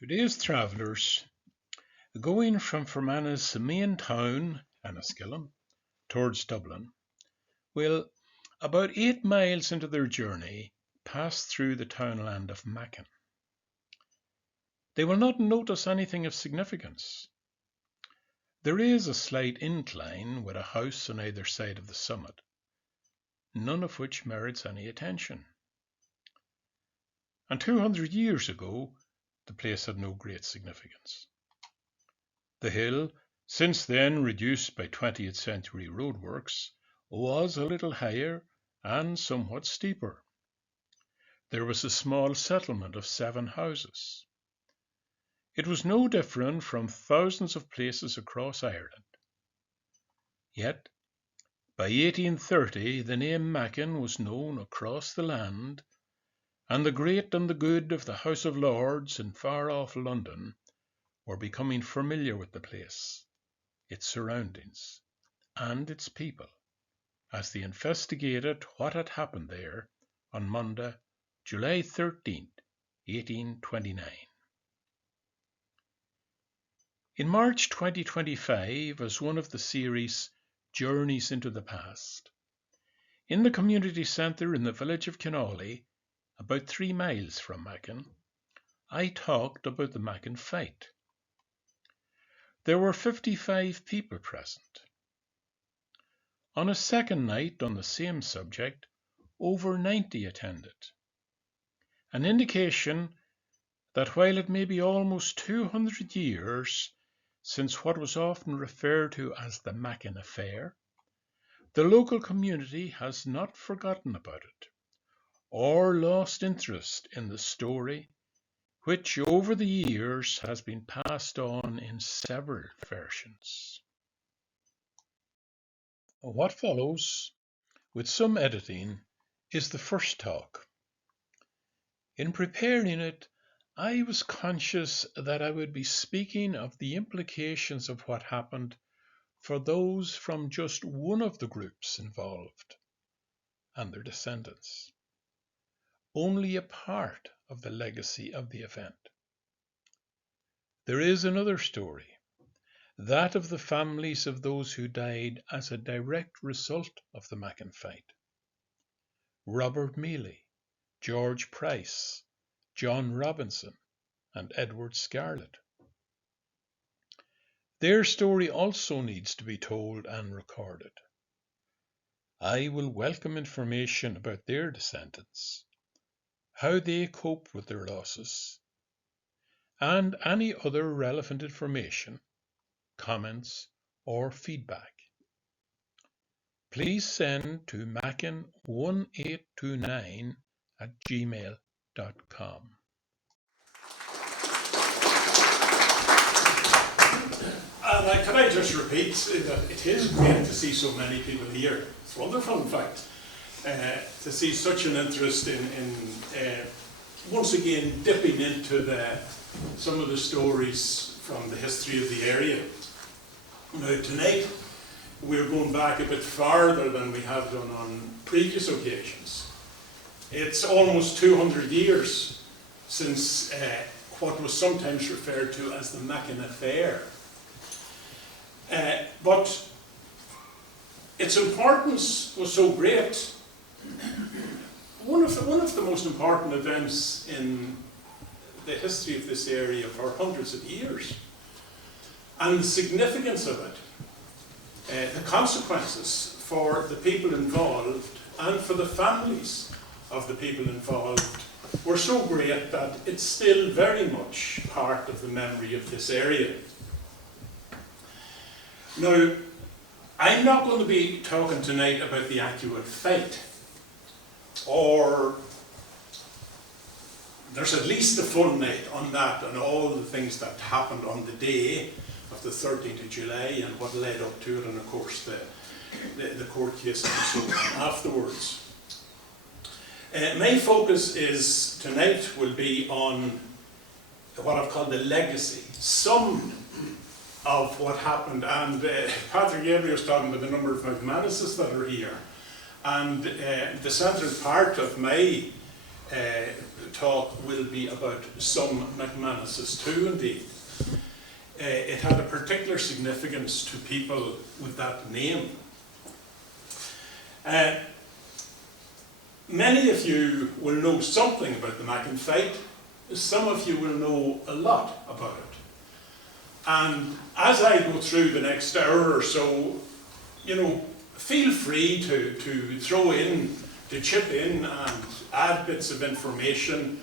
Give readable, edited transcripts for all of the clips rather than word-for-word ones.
Today's travellers, going from Fermanagh's main town, Enniskillen, towards Dublin, will, about 8 miles into their journey, pass through the townland of Macken. They will not notice anything of significance. There is a slight incline with a house on either side of the summit, none of which merits any attention. And 200 years ago, the place had no great significance. The hill, since then reduced by 20th century roadworks, was a little higher and somewhat steeper. There was a small settlement of 7 houses. It was no different from thousands of places across Ireland. Yet, by 1830, the name Macken was known across the land, and the great and the good of the House of Lords in far-off London were becoming familiar with the place, its surroundings, and its people, as they investigated what had happened there on Monday, July 13th, 1829. In March 2025, as one of the series Journeys into the Past, in the community centre in the village of Kinawley, about 3 miles from Macken, I talked about the Macken fight. There were 55 people present. On a second night on the same subject, over 90 attended, an indication that while it may be almost 200 years since what was often referred to as the Macken affair, the local community has not forgotten about it or lost interest in the story, which over the years has been passed on in several versions. What follows, with some editing, is the first talk. In preparing it, I was conscious that I would be speaking of the implications of what happened for those from just one of the groups involved and their descendants, only a part of the legacy of the event. There is another story, that of the families of those who died as a direct result of the Macken fight. Robert Mealy, George Price, John Robinson, and Edward Scarlett. Their story also needs to be told and recorded. I will welcome information about their descendants, how they coped with their losses, and any other relevant information, comments, or feedback. Please send to macken1829@gmail.com. And can I just repeat that it is great to see so many people here. It's wonderful, in fact, to see such an interest in once again dipping into some of the stories from the history of the area. Now tonight we're going back a bit farther than we have done on previous occasions. It's almost 200 years since what was sometimes referred to as the Macken affair. But its importance was so great. One of the most important events in the history of this area for hundreds of years. And the significance of it, the consequences for the people involved and for the families of the people involved were so great that it's still very much part of the memory of this area. Now, I'm not going to be talking tonight about the actual fight, or there's at least a full night on that and all the things that happened on the day of the 13th of July and what led up to it, and of course the court case and so on afterwards. My focus tonight will be on what I've called the legacy, some of what happened, and Patrick Maguire was talking about the number of McManuses that are here, and the central part of my talk will be about some McManuses too, indeed. It had a particular significance to people with that name. Many of you will know something about the Macken fight. Some of you will know a lot about it. And as I go through the next hour or so, you know, feel free to throw in, to chip in and add bits of information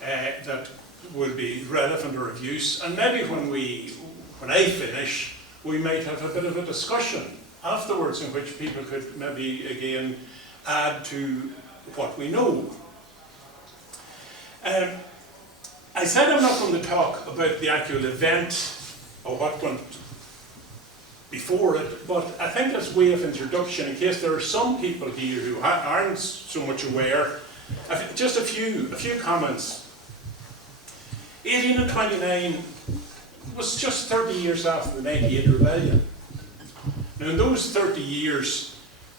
that will be relevant or of use. And maybe when I finish, we might have a bit of a discussion afterwards in which people could maybe again add to what we know. I said I'm not going to talk about the actual event or what went before it, but I think as way of introduction, in case there are some people here who aren't so much aware, just a few comments. 1829 was just 30 years after the 98 rebellion. Now in those 30 years,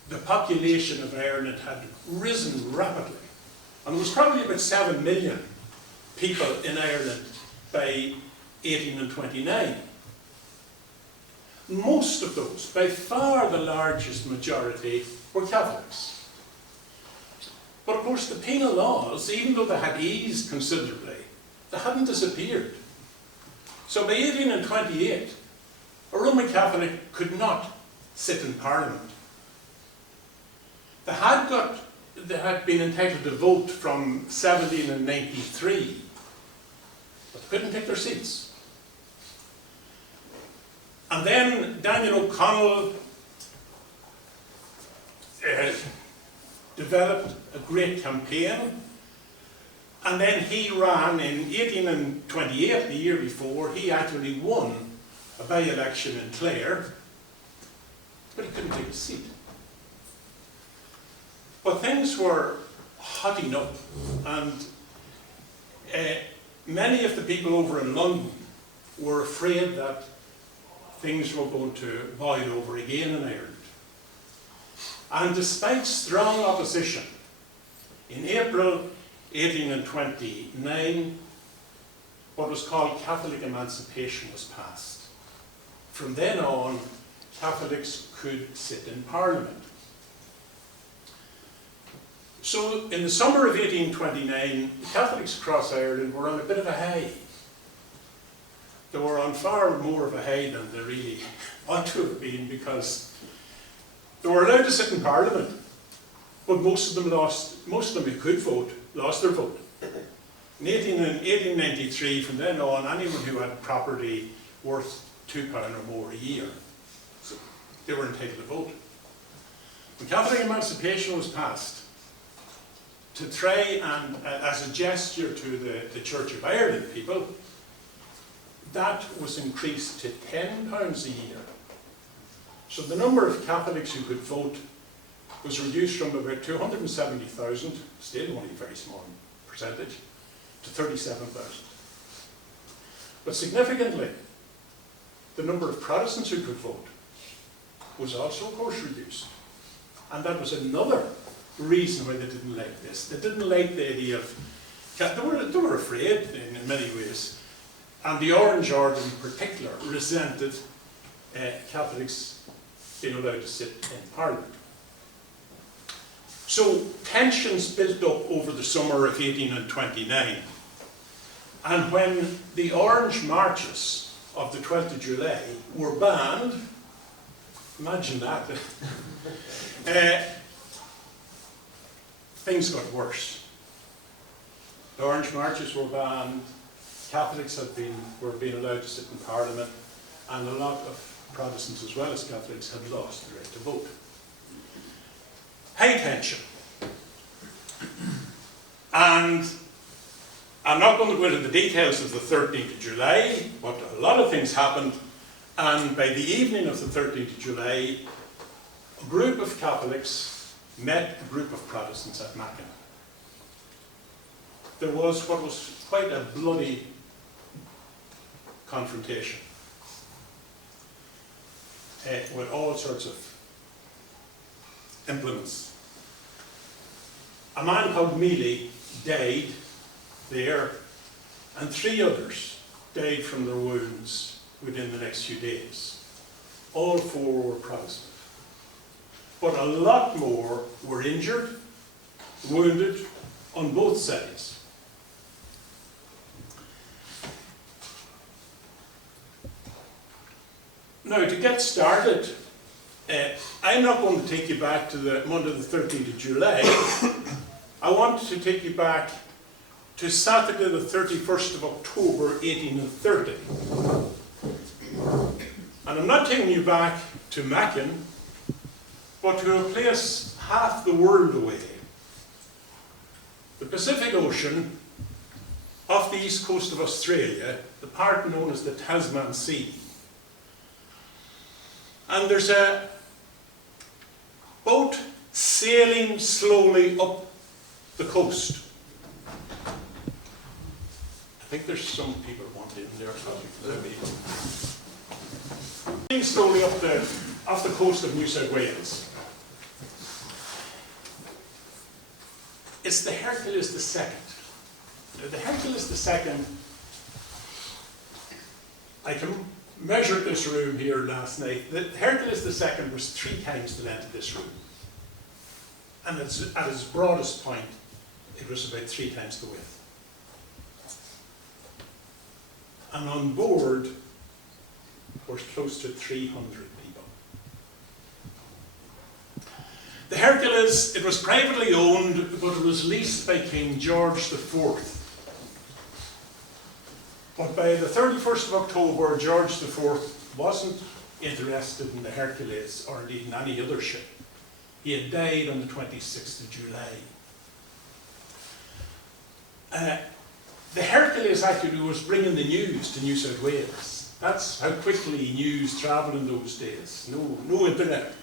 the population of Ireland had risen rapidly, and there was probably about 7 million people in Ireland by 1829. Most of those, by far the largest majority, were Catholics. But of course the penal laws, even though they had eased considerably, they hadn't disappeared. So by 1828, a Roman Catholic could not sit in Parliament. They had been entitled to vote from 1793, but they couldn't take their seats. And then Daniel O'Connell developed a great campaign, and then he ran in 1828, the year before. He actually won a by-election in Clare, but he couldn't take a seat. But things were hotting up, and many of the people over in London were afraid that things were going to boil over again in Ireland. And despite strong opposition, in April 1829, what was called Catholic emancipation was passed. From then on, Catholics could sit in Parliament. So in the summer of 1829, Catholics across Ireland were on a bit of a high. They were on far more of a high than they really ought to have been, because they were allowed to sit in Parliament, but most of them who could vote lost their vote. In 1893, from then on, anyone who had property worth £2 or more a year, so they were entitled to vote. When Catholic emancipation was passed, to try and, as a gesture to the Church of Ireland people, that was increased to £10 a year. So the number of Catholics who could vote was reduced from about 270,000, still only a very small percentage, to 37,000. But significantly, the number of Protestants who could vote was also, of course, reduced. And that was another reason why they didn't like this. They didn't like the idea of, they were afraid in many ways. And the Orange Order in particular resented Catholics being allowed to sit in Parliament. So tensions built up over the summer of 1829. And when the Orange Marches of the 12th of July were banned, imagine that, things got worse. The Orange Marches were banned, Catholics were being allowed to sit in Parliament, and a lot of Protestants as well as Catholics had lost the right to vote. High tension. And I'm not going to go into the details of the 13th of July, but a lot of things happened, and by the evening of the 13th of July, a group of Catholics met a group of Protestants at Macken. There was what was quite a bloody confrontation with all sorts of implements. A man called Mealy died there, and 3 others died from their wounds within the next few days. All 4 were Protestant. But a lot more were injured, wounded, on both sides. Now, to get started, I'm not going to take you back to the Monday the 13th of July. I want to take you back to Saturday the 31st of October 1830. And I'm not taking you back to Macken, but to a place half the world away. The Pacific Ocean, off the east coast of Australia, the part known as the Tasman Sea. And there's a boat sailing slowly up the coast. I think there's some people want in there. Sailing slowly off the coast of New South Wales. It's the Hercules II. Now, the Hercules II, I can measure this room here last night. The Hercules II was 3 times the length of this room. And at its broadest point, it was about 3 times the width. And on board were close to 300 people. The Hercules, it was privately owned, but it was leased by King George IV. But by the 31st of October, George IV wasn't interested in the Hercules, or indeed in any other ship. He had died on the 26th of July. The Hercules actually was bringing the news to New South Wales. That's how quickly news travelled in those days. No internet.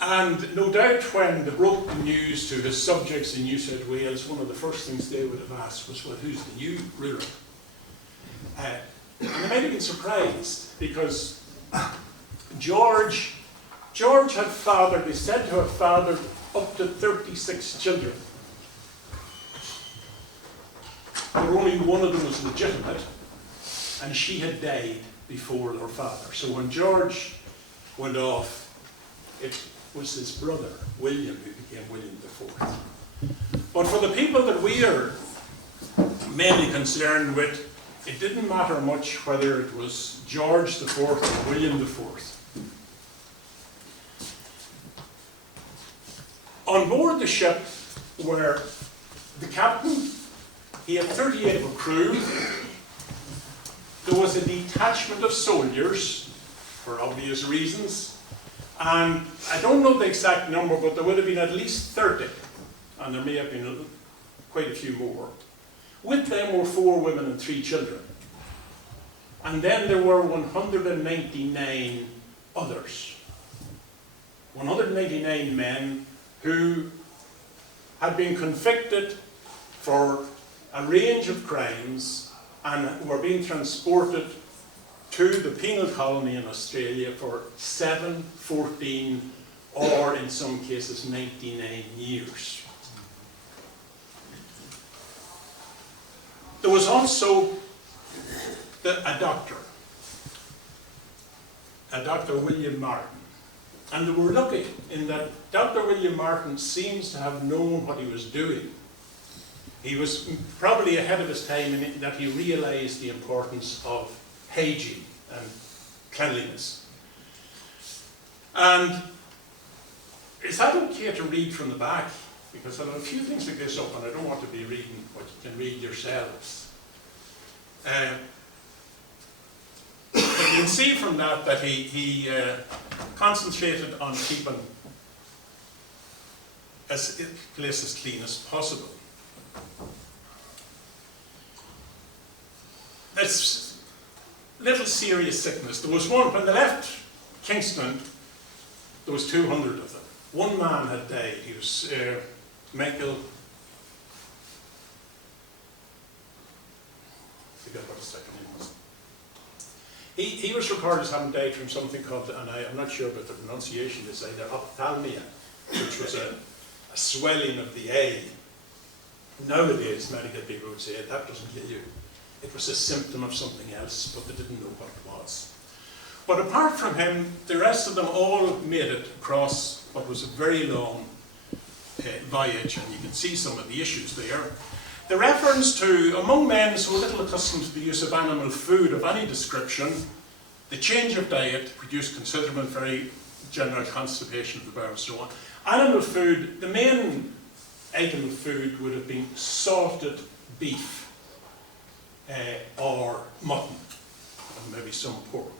And no doubt when they broke the news to his subjects in New South Wales, one of the first things they would have asked was, well, who's the new ruler? And they might have been surprised, because George had fathered, is said to have fathered up to 36 children. But only one of them was legitimate, and she had died before her father. So when George went off, it was his brother, William, who became William IV. But for the people that we are mainly concerned with, it didn't matter much whether it was George IV or William IV. On board the ship were the captain. He had 38 of a crew. There was a detachment of soldiers, for obvious reasons. And I don't know the exact number, but there would have been at least 30. And there may have been quite a few more. With them were 4 women and 3 children. And then there were 199 others. 199 men who had been convicted for a range of crimes and were being transported to the penal colony in Australia for 7, 14, or in some cases 99 years. There was also a doctor William Martin. And they were lucky in that Dr. William Martin seems to have known what he was doing. He was probably ahead of his time in that he realized the importance of hygiene and cleanliness. And is that okay to read from the back? Because I have a few things like this up and I don't want to be reading what you can read yourselves. But you can see from that he concentrated on keeping the place as clean as possible. This little serious sickness. There was one, when they left Kingston, there was 200 of them. One man had died. He was Michael, I forget what his second name was. He was recorded as having died from something called, and I'm not sure about the pronunciation, it's either ophthalmia, which was a swelling of the eye. Nowadays, medical people would say that doesn't kill you. It was a symptom of something else, but they didn't know what it was. But apart from him, the rest of them all made it across what was a very long voyage, and you can see some of the issues there. The reference to, among men so little accustomed to the use of animal food of any description, the change of diet produced considerable and very general constipation of the bowel and so on. Animal food, the main item of food would have been salted beef or mutton, and maybe some pork.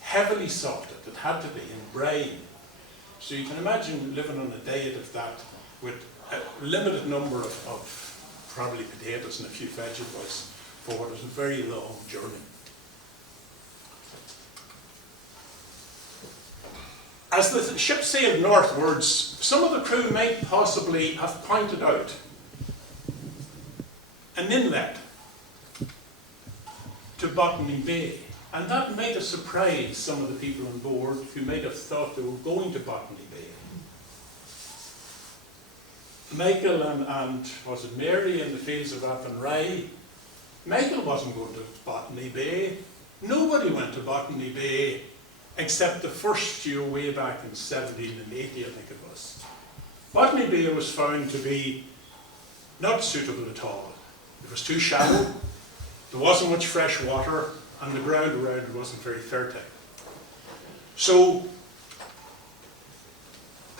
Heavily salted, it had to be in brine. So you can imagine living on a diet of that with a limited number of probably potatoes and a few vegetables for what was a very long journey. As the ship sailed northwards, some of the crew might possibly have pointed out an inlet to Botany Bay, and that might have surprised some of the people on board who might have thought they were going to Botany Bay. Michael and was it Mary in the fields of Athenry? Michael wasn't going to Botany Bay. Nobody went to Botany Bay except the first few way back in 1780, I think it was. Botany Bay was found to be not suitable at all. It was too shallow, there wasn't much fresh water, and the ground around it wasn't very fertile. So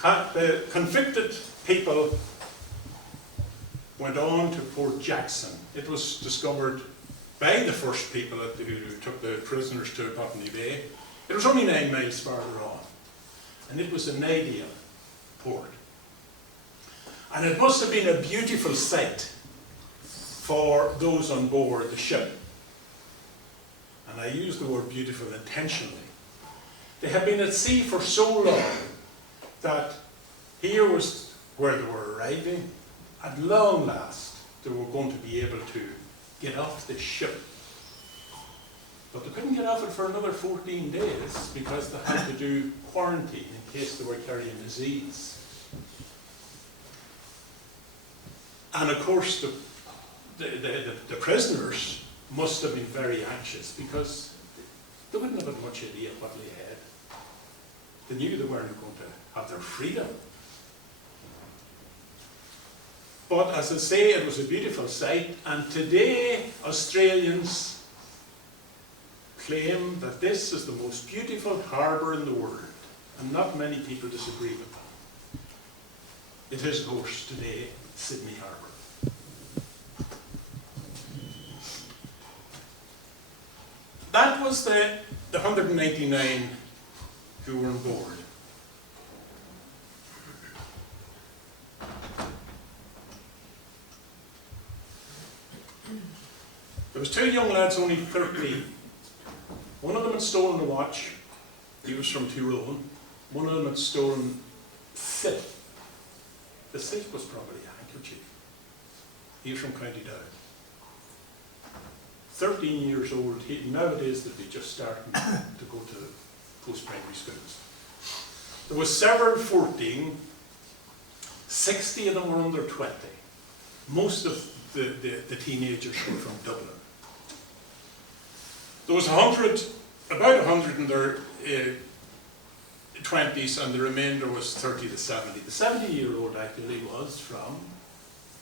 the convicted people went on to Port Jackson. It was discovered by the first people who took the prisoners to Botany Bay. It was only 9 miles farther on, and it was an ideal port. And it must have been a beautiful sight for those on board the ship. And I use the word beautiful intentionally. They had been at sea for so long that here was where they were arriving. At long last, they were going to be able to get off the ship. But they couldn't get off it for another 14 days because they had to do quarantine in case they were carrying disease. And of course, the prisoners must have been very anxious because they wouldn't have had much idea what lay ahead. They knew they weren't going to have their freedom. But as I say, it was a beautiful sight, and today Australians claim that this is the most beautiful harbour in the world, and not many people disagree with that. It is, of course, today Sydney Harbour. That was the 199 who were on board. There was 2 young lads, only 13. One of them had stolen a watch. He was from Tyrone. One of them had stolen silk. The silk was probably a handkerchief. He was from County Down. 13 years old. Nowadays they'd be just starting to go to post-primary schools. There was several 14. 60 of them were under 20. Most of the teenagers were from Dublin. There was about 100 in their 20s, and the remainder was 30 to 70. The 70-year-old actually was from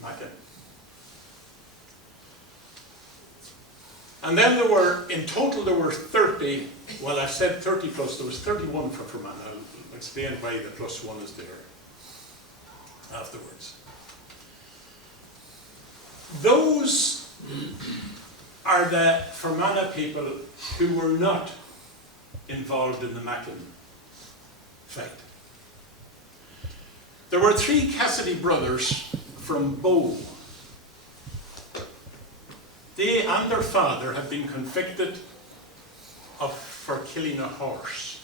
Macken. And then there were, in total there were 30, well I've said 30 plus, there was 31 from Fermanagh. I'll explain why the plus one is there afterwards. Those are the Fermanagh people who were not involved in the Macken fight. There were 3 Cassidy brothers from Bow. They and their father had been convicted for killing a horse.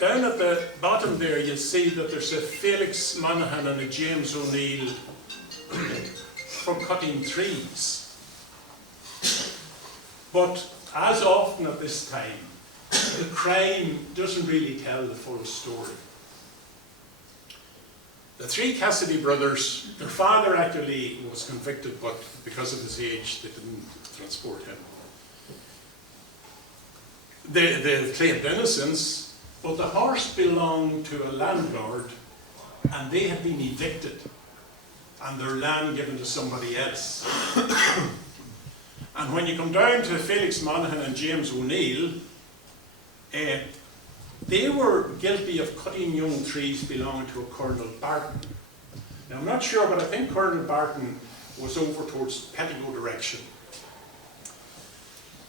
Down at the bottom there you'll see that there's a Felix Monaghan and a James O'Neill for cutting trees. But as often at this time, the crime doesn't really tell the full story. The three Cassidy brothers, their father actually was convicted, but because of his age, they didn't transport him. They claimed innocence, but the horse belonged to a landlord, and they had been evicted, and their land given to somebody else. And when you come down to Felix Monaghan and James O'Neill, they were guilty of cutting young trees belonging to a Colonel Barton. Now I'm not sure, but I think Colonel Barton was over towards Pettigo direction.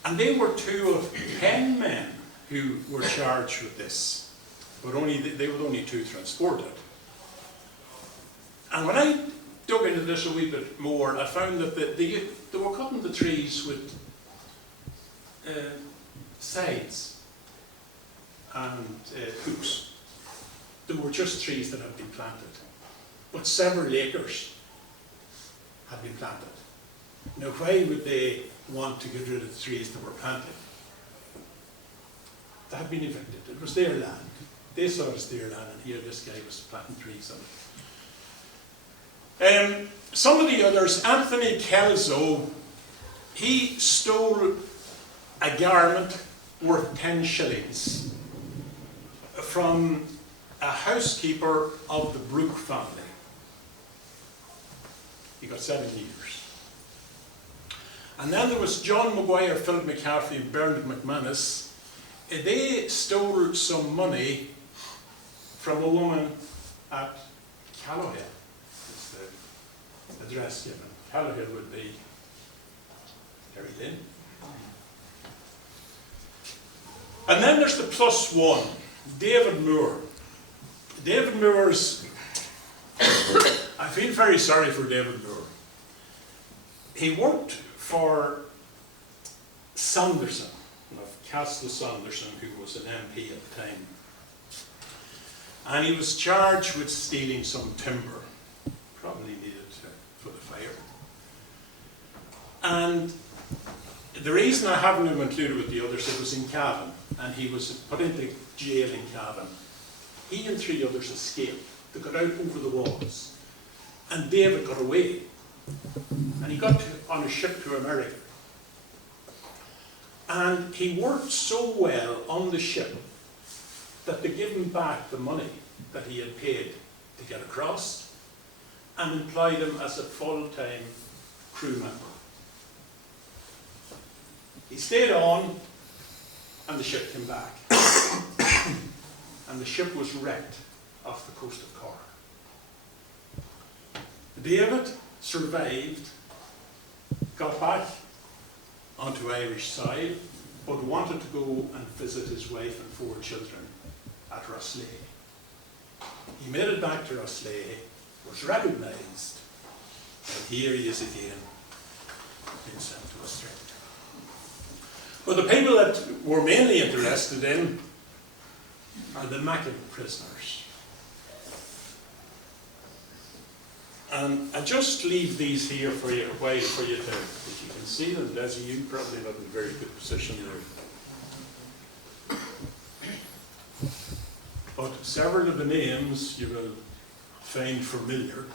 And they were two of 10 men who were charged with this, but they were only two transported. And when I dug into this a wee bit more, I found that they were cutting the trees with sides and hoops. They were just trees that had been planted, but several acres had been planted. Now, why would they want to get rid of the trees that were planted? They had been evicted. It was their land. They saw it as their land, and here this guy was planting trees on it. Some of the others, Anthony Kelso, he stole a garment worth 10 shillings from a housekeeper of the Brooke family. He got 7 years. And then there was John Maguire, Philip McCarthy, and Bernard McManus. They stole some money from a woman at Callowhill. That's the address given. Callowhill would be Kerry Lynn. And then there's the plus one, David Moore. David Moore's, I feel very sorry for David Moore. He worked for Sanderson, of Castle Sanderson, who was an MP at the time. And he was charged with stealing some timber, probably needed for the fire. And the reason I haven't him included with the others, it was in Cavan, and he was put into jail in Cavan. He and 3 others escaped. They got out over the walls. And David got away. And he got on a ship to America. And he worked so well on the ship that they gave him back the money that he had paid to get across and employed him as a full-time crew member. He stayed on, and the ship came back. And the ship was wrecked off the coast of Cork. David survived, got back onto Irish side, but wanted to go and visit his wife and 4 children at Rosslea. He made it back to Rosslea, was recognised, and here he is again, being sent to Australia. But the people that we're mainly interested in are the Macken prisoners. And I just leave these here for you, a while for you to, if you can see them, Leslie, you probably not in a very good position there. But several of the names you will find familiar.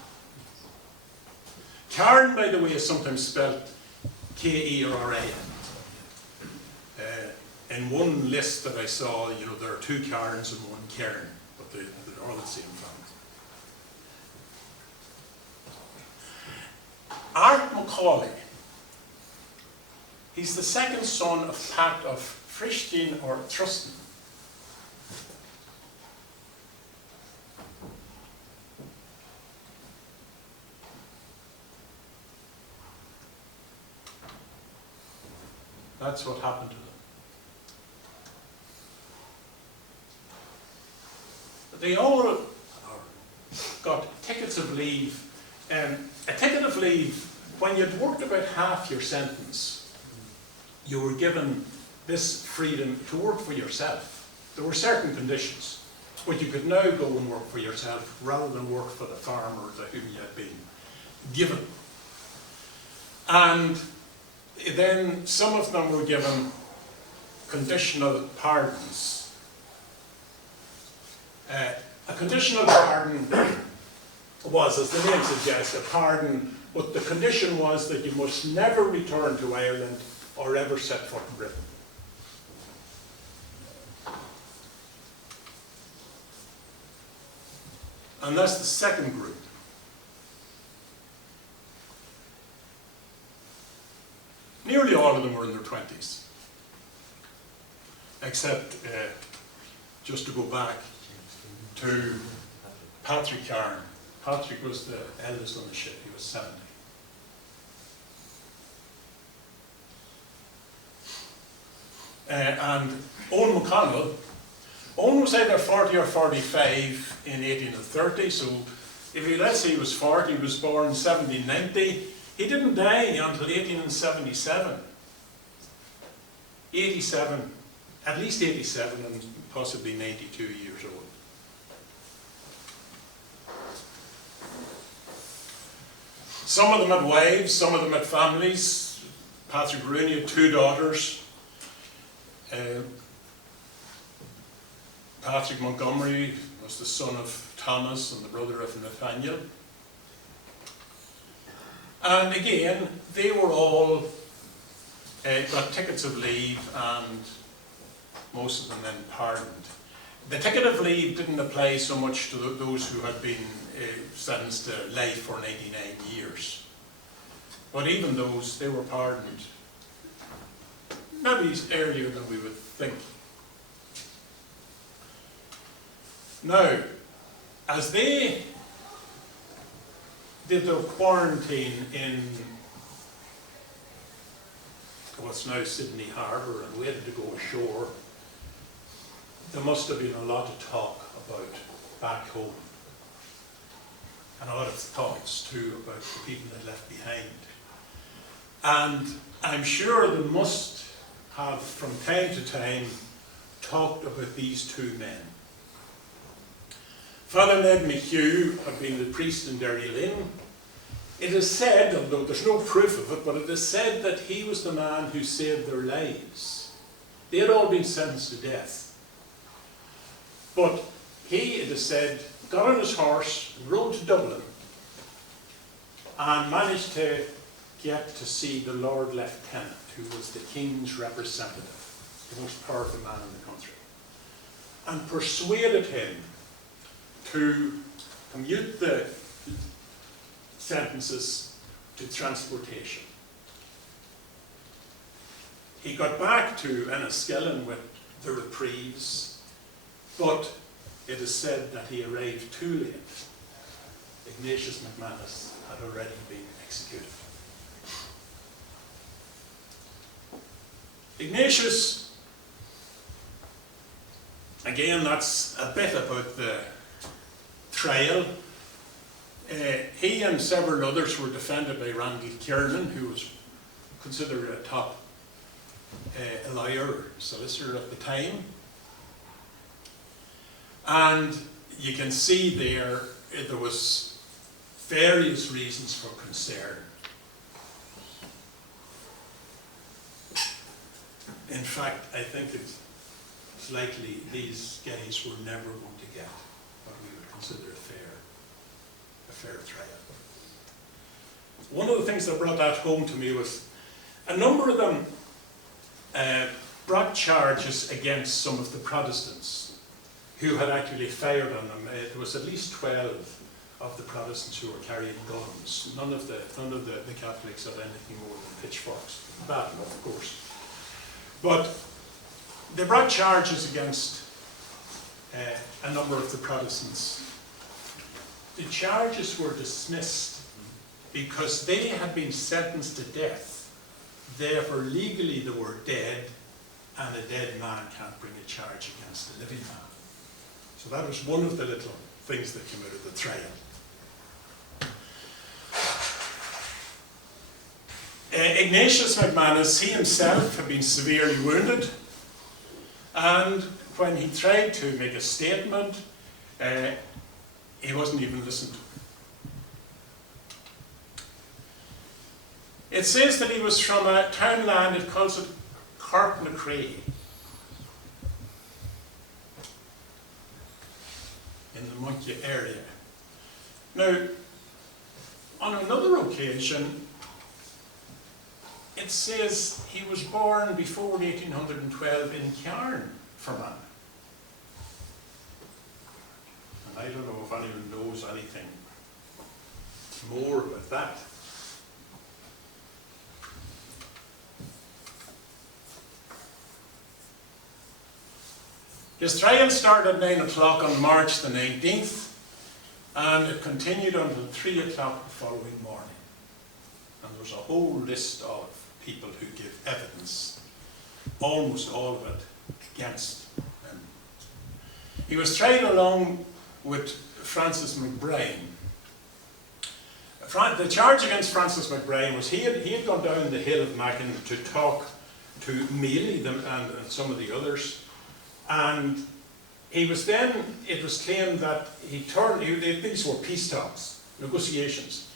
Karen, by the way, is sometimes spelled K-E-R-A-N. In one list that I saw, you know, there are 2 Karens and 1 Karen, but they're all the same family. Art Macaulay. He's the second son of Pat of Frishtin or Trustin. That's what happened to them. They all got tickets of leave. A ticket of leave, when you'd worked about half your sentence, you were given this freedom to work for yourself. There were certain conditions, but you could now go and work for yourself rather than work for the farmer to whom you had been given. And then some of them were given conditional pardons. A conditional pardon was, as the name suggests, a pardon, but the condition was that you must never return to Ireland or ever set foot in Britain. And that's the second group. Nearly all of them were in their 20s, except, just to go back to Patrick Maguire. Patrick was the eldest on the ship, he was 70. And Owen McConnell, Owen was either 40 or 45 in 1830, so if he, let's say he was 40, he was born in 1790, he didn't die until 1877. 87, at least 87 and possibly 92 years old. Some of them had wives, some of them had families. Patrick Rooney had 2 daughters. Patrick Montgomery was the son of Thomas and the brother of Nathaniel. And again, they were all got tickets of leave, and most of them then pardoned. The ticket of leave didn't apply so much to those who had been sentenced to life for 99 years. But even those, they were pardoned, maybe earlier than we would think. Now, as they did their quarantine in what's now Sydney Harbour and waited to go ashore, there must have been a lot of talk about back home, and a lot of thoughts too about the people they left behind. And I'm sure they must have from time to time talked about these 2 men. Father Ned McHugh had been the priest in Derry Lynn. It is said, although there's no proof of it, but it is said that he was the man who saved their lives. They had all been sentenced to death. But he, it is said, got on his horse, rode to Dublin, and managed to get to see the Lord Lieutenant, who was the King's representative, the most powerful man in the country, and persuaded him to commute the sentences to transportation. He got back to Enniskillen with the reprieves, but it is said that he arrived too late. Ignatius McManus had already been executed. Ignatius, again, that's a bit about the trial. He and several others were defended by Randall Kiernan, who was considered a top lawyer, solicitor at the time. And you can see there was various reasons for concern. In fact, I think it's likely these guys were never going to get what we would consider a fair trial. One of the things that brought that home to me was a number of them brought charges against some of the Protestants who had actually fired on them. There was at least 12 of the Protestants who were carrying guns. None of the Catholics had anything more than pitchforks. Bad enough, of course. But they brought charges against a number of the Protestants. The charges were dismissed because they had been sentenced to death. Therefore, legally they were dead, and a dead man can't bring a charge against a living man. So that was one of the little things that came out of the trial. Ignatius McManus, he himself had been severely wounded, and when he tried to make a statement, he wasn't even listened to. It says that he was from a townland that calls it Cork-na-Cray, in the Montya area. Now, on another occasion, it says he was born before 1812 in Cairn, Fermanagh. And I don't know if anyone knows anything more about that. His trial started at 9 o'clock on March the 19th, and it continued until 3 o'clock the following morning. And there's a whole list of people who give evidence, almost all of it against him. He was tried along with Francis McBride. The charge against Francis McBride was he had gone down the hill of Macken to talk to Mealy and some of the others. And he was then, it was claimed that these were peace talks, negotiations,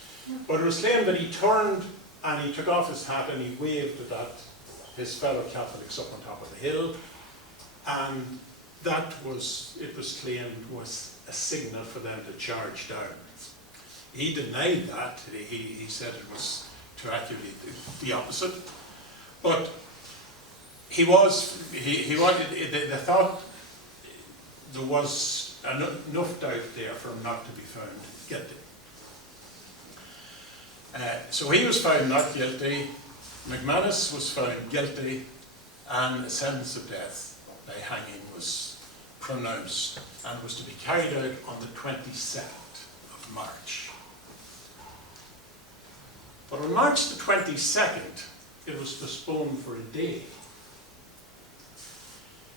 but it was claimed that he turned and he took off his hat and he waved at his fellow Catholics up on top of the hill, and that was, it was claimed, was a signal for them to charge down. He denied that. He said it was to actually the opposite, but they thought there was enough doubt there for him not to be found guilty. So he was found not guilty, McManus was found guilty, and a sentence of death by hanging was pronounced and was to be carried out on the 22nd of March. But on March the 22nd, it was postponed for a day,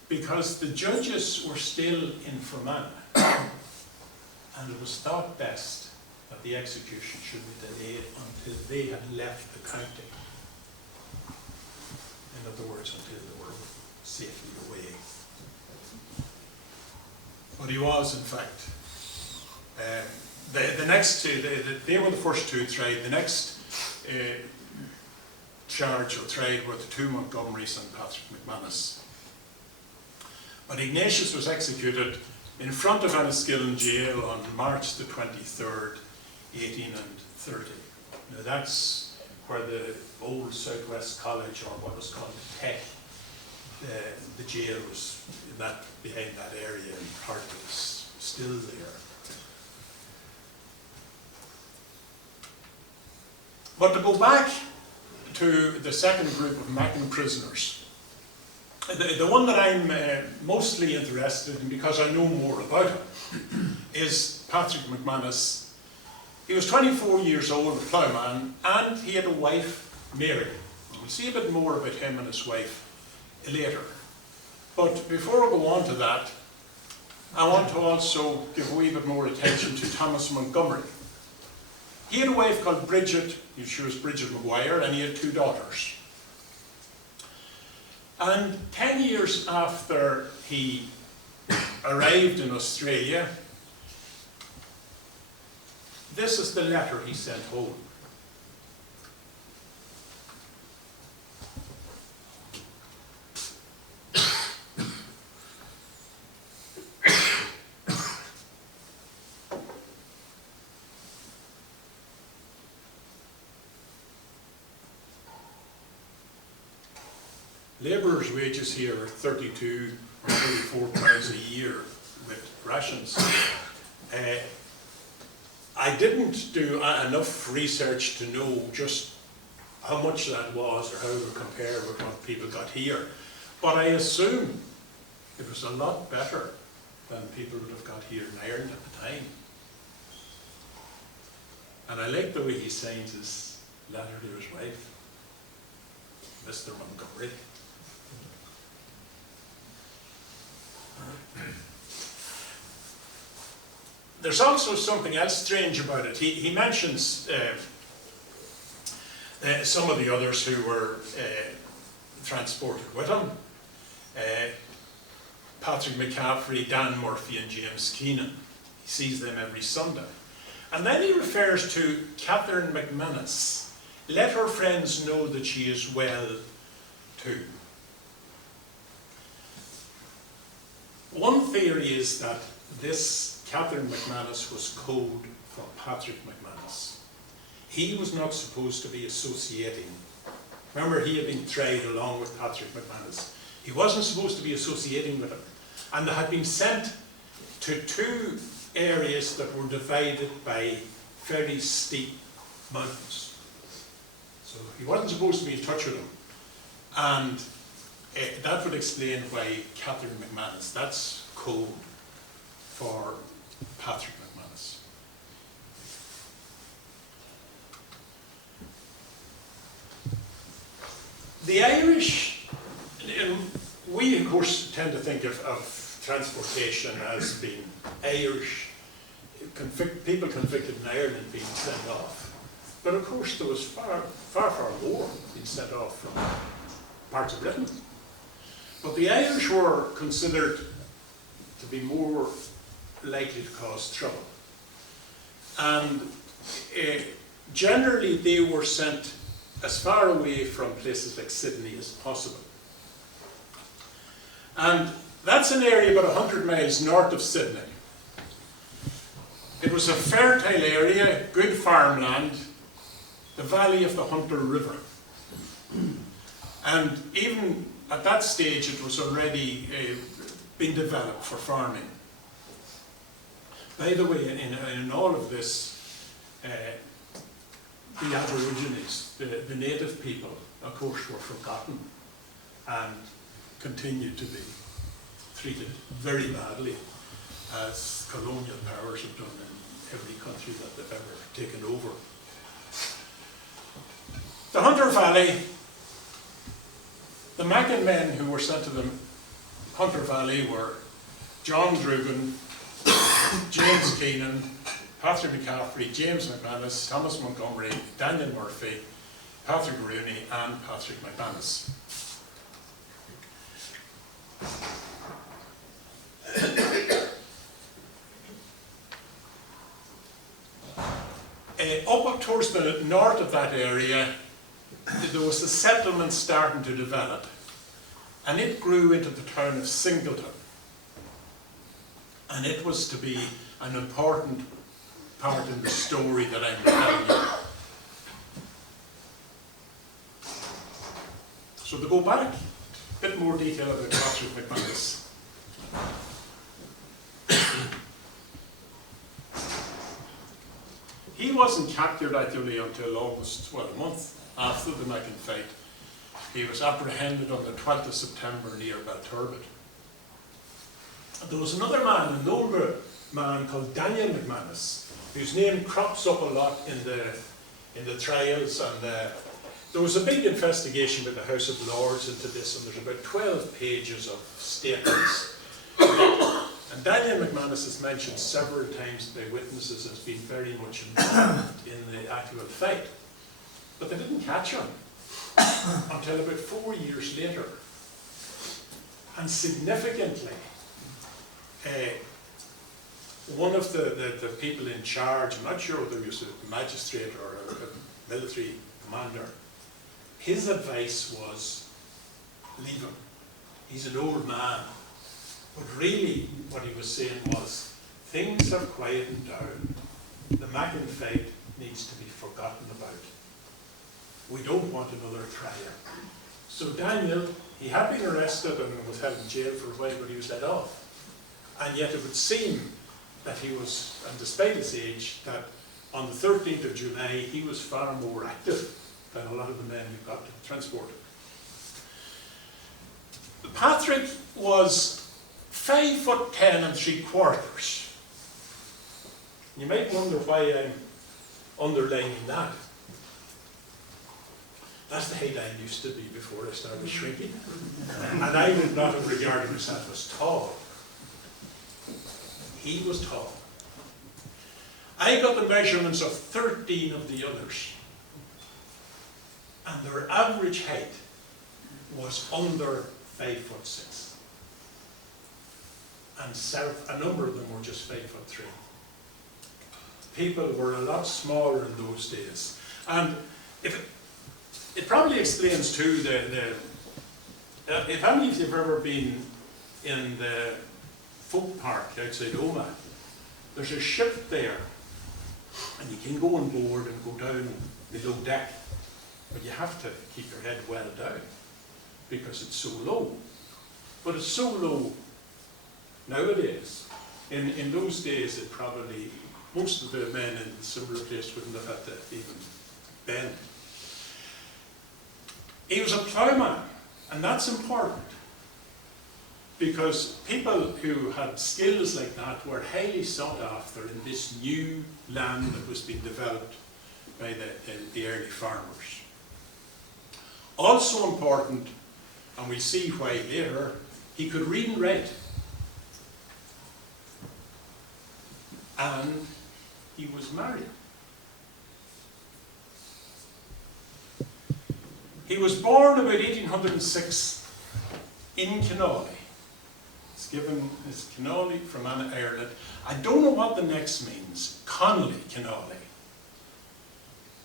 because the judges were still in Fermanagh, and it was thought best that the execution should be delayed until they had left the county. In other words, until they were safely away. But he was, in fact. The next two, they were the first two tried. The next charge or tried were the two Montgomerys and Patrick Maguire. But Ignatius was executed in front of Enniskillen Jail on March the 23rd, 1830. Now that's where the old Southwest College, or what was called the Tech, the jail was behind that area, and part of it is still there. But to go back to the second group of Macken prisoners, the one that I'm mostly interested in, because I know more about him, is Patrick McManus. He was 24 years old, a ploughman, and he had a wife, Mary. We'll see a bit more about him and his wife later. But before I go on to that, I want to also give a wee bit more attention to Thomas Montgomery. He had a wife called Bridget. She was Bridget Maguire, and he had two daughters. And 10 years after he arrived in Australia, this is the letter he sent home. Labourers' wages here are 32 or 34 pounds a year with rations. I didn't do enough research to know just how much that was or how it would compare with what people got here. But I assume it was a lot better than people would have got here in Ireland at the time. And I like the way he signs his letter to his wife, Mr. Montgomery. There's also something else strange about it. He mentions some of the others who were transported with him. Patrick McCaffrey, Dan Murphy and James Keenan. He sees them every Sunday. And then he refers to Catherine McManus. Let her friends know that she is well too. One theory is that this Catherine McManus was code for Patrick McManus. He was not supposed to be associating. Remember, he had been tried along with Patrick McManus. He wasn't supposed to be associating with him. And they had been sent to two areas that were divided by very steep mountains. So he wasn't supposed to be in touch with them. And that would explain why Catherine McManus, that's code for Patrick McManus. The Irish, we of course tend to think of transportation as being Irish, people convicted in Ireland being sent off. But of course there was far more being sent off from parts of Britain. But the Irish were considered to be more likely to cause trouble. And generally they were sent as far away from places like Sydney as possible. And that's an area about 100 miles north of Sydney. It was a fertile area, good farmland, the valley of the Hunter River. And even at that stage it was already being developed for farming. By the way, in all of this, the Aborigines, the native people, of course, were forgotten and continued to be treated very badly, as colonial powers have done in every country that they've ever taken over. The Hunter Valley, the Macken men who were sent to the Hunter Valley were John Drugan, James Keenan, Patrick McCaffrey, James McManus, Thomas Montgomery, Daniel Murphy, Patrick Rooney and Patrick McManus. Up towards the north of that area, there was a settlement starting to develop, and it grew into the town of Singleton. And it was to be an important part in the story that I'm telling you. So to go back, a bit more detail about Patrick McManus. He wasn't captured actually until almost, well, a month after the Macken fight. He was apprehended on the 12th of September near Belturbet. There was another man, an older man called Daniel McManus, whose name crops up a lot in the trials, and there was a big investigation by the House of Lords into this, and there's about 12 pages of statements. And Daniel McManus is mentioned several times by witnesses as being very much involved in the actual fight. But they didn't catch him until about 4 years later. And significantly, one of the people in charge, I'm not sure whether he was a magistrate or a military commander, his advice was, leave him. He's an old man. But really, what he was saying was, things have quietened down. The Macken fight needs to be forgotten about. We don't want another trial. So Daniel, he had been arrested and was held in jail for a while, but he was let off. And yet it would seem that he was, and despite his age, that on the 13th of July, he was far more active than a lot of the men who got transported. Patrick was 5'10"3/4. You might wonder why I'm underlining that. That's the height I used to be before I started shrinking. And I would not have regarded myself as tall. He was tall. I got the measurements of 13 of the others. And their average height was under 5'6". And a number of them were just 5'3". People were a lot smaller in those days. And it probably explains too if any of you have ever been in the folk park outside Omagh, there's a ship there And you can go on board and go down below deck, but you have to keep your head well down because it's so low. But it's so low nowadays. In those days, it probably, most of the men in a similar place wouldn't have had to even bend. He was a ploughman, and that's important, because people who had skills like that were highly sought after in this new land that was being developed by the early farmers. Also important, and we'll see why later, he could read and write. And he was married. He was born about 1806 in Kinawley. It's given as Kinawley from Ireland. I don't know what the next means. Connolly, Kinawley.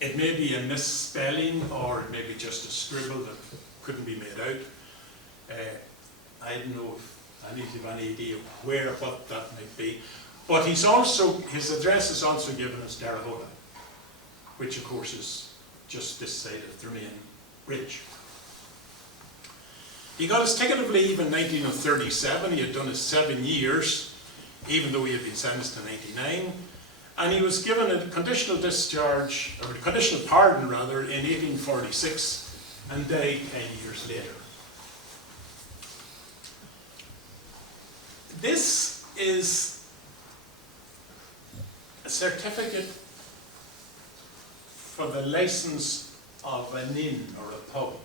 It may be a misspelling, or it may be just a scribble that couldn't be made out. I don't know if I need to have any idea what that might be. But his address is also given as Darahola, which of course is just this side of the main bridge. He got his ticket of leave in 1937. He had done his 7 years, even though he had been sentenced in 1999. And he was given a conditional discharge, or a conditional pardon rather, in 1846 and died 10 years later. This is a certificate for the license of an inn or a pub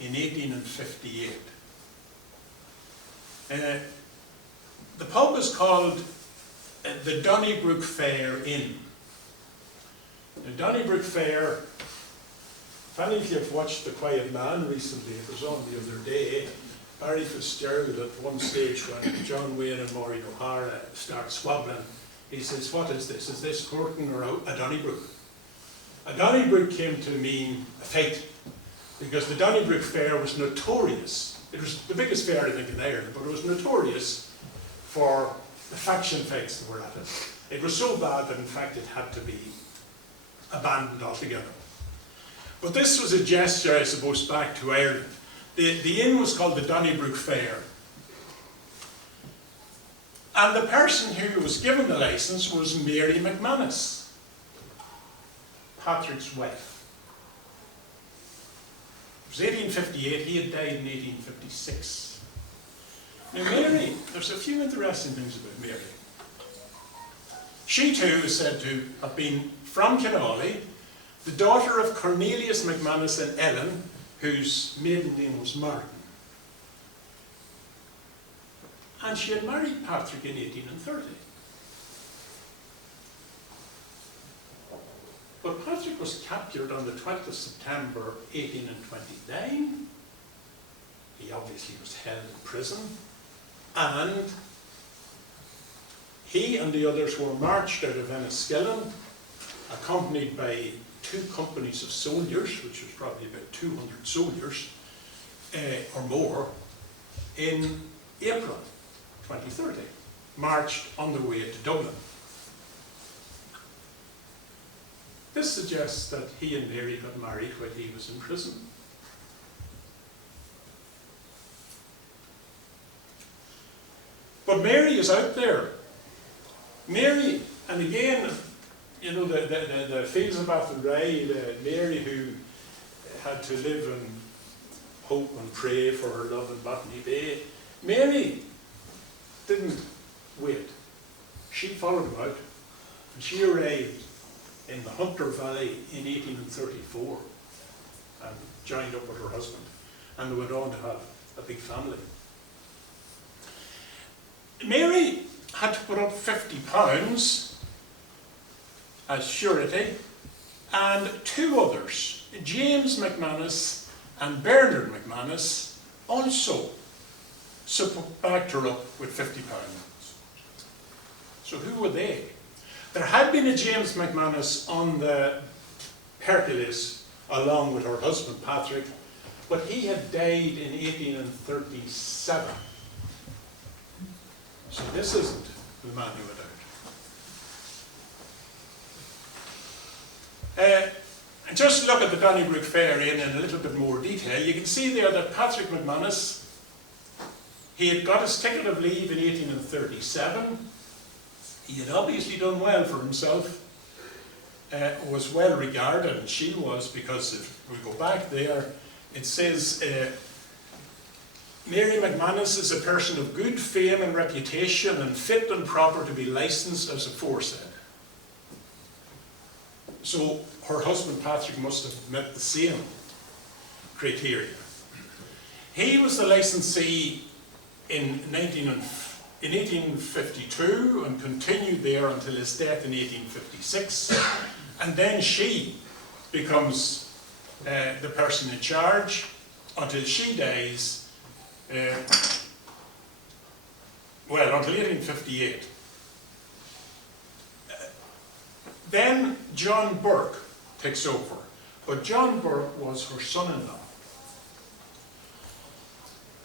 in 1858. The pub is called the Donnybrook Fair Inn. The Donnybrook Fair, if any of you have watched The Quiet Man recently, it was on the other day, Barry Fitzgerald at one stage when John Wayne and Maureen O'Hara start squabbling, he says, "What is this? Is this Horton or a Donnybrook?" A Donnybrook came to mean a fight, because the Donnybrook Fair was notorious. It was the biggest fair, I think, in Ireland, but it was notorious for the faction fights that were at it. It was so bad that, in fact, it had to be abandoned altogether. But this was a gesture, I suppose, back to Ireland. The inn was called the Donnybrook Fair. And the person who was given the license was Mary McManus, Patrick's wife. It was 1858, he had died in 1856. Now Mary, there's a few interesting things about Mary. She too is said to have been from Kinawley, the daughter of Cornelius McManus and Ellen, whose maiden name was Martin. And she had married Patrick in 1830. But Patrick was captured on the 12th of September 1829. He obviously was held in prison. And he and the others were marched out of Enniskillen, accompanied by 2 companies of soldiers, which was probably about 200 soldiers or more, in April 2030, marched on their way to Dublin. This suggests that he and Mary got married while he was in prison. But Mary is out there. Mary, and again, you know, the fields of Athenry, Mary who had to live in hope and pray for her love in Botany Bay. Mary didn't wait. She followed him out, and she arrived in the Hunter Valley in 1834 and joined up with her husband, and they went on to have a big family. Mary had to put up £50 as surety, and 2 others, James McManus and Bernard McManus, also backed her up with £50. So who were they? There had been a James McManus on the Hercules along with her husband Patrick, but he had died in 1837. So this isn't the man who went out. And just look at the Donnybrook Fair in a little bit more detail. You can see there that Patrick McManus, he had got his ticket of leave in 1837. He had obviously done well for himself, was well regarded, and she was, because if we go back there, it says, Mary McManus is a person of good fame and reputation and fit and proper to be licensed as aforesaid. So her husband Patrick must have met the same criteria. He was the licensee in 1852 and continued there until his death in 1856, and then she becomes the person in charge until she dies, well, until 1858. Then John Burke takes over, but John Burke was her son-in-law.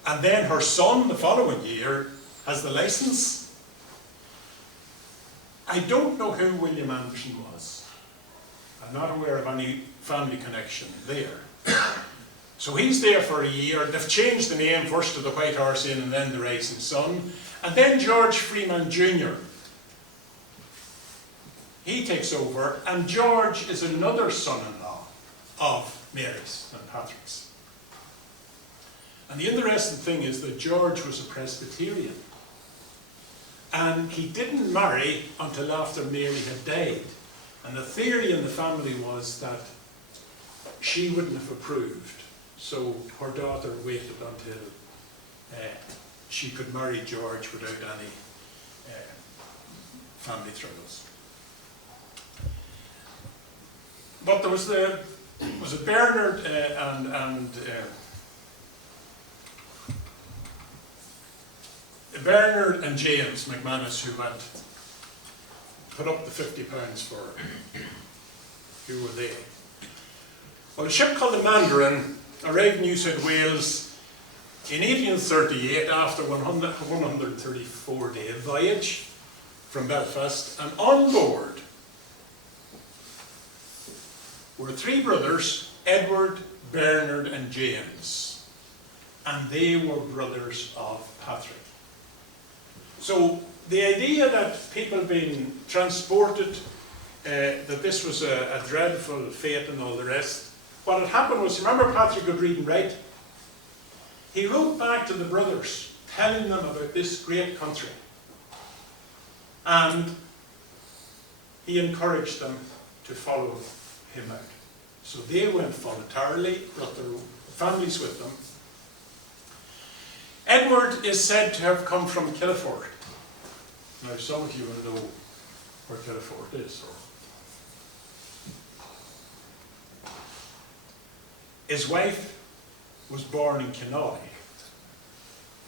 And then her son, the following year, has the license. I don't know who William Anderson was. I'm not aware of any family connection there. So he's there for a year. They've changed the name first to the White Horse Inn and then the Rising Sun. And then George Freeman Jr. He takes over, and George is another son-in-law of Mary's and Patrick's. And the interesting thing is that George was a Presbyterian. And he didn't marry until after Mary had died. And the theory in the family was that she wouldn't have approved. So her daughter waited until she could marry George without any family troubles. But there was Bernard Bernard and James McManus, who had put up the £50 for her. Who were they? Well, a ship called the Mandarin arrived in New South Wales in 1838 after a 134-day voyage from Belfast, and on board were three brothers, Edward, Bernard and James, and they were brothers of Patrick. So the idea that people being transported, that this was a dreadful fate and all the rest, what had happened was, remember Patrick could read and write? He wrote back to the brothers, telling them about this great country. And he encouraged them to follow him out. So they went voluntarily, brought their families with them. Edward is said to have come from Killiford. Now some of you will know where Killiford is. His wife was born in Kinawley.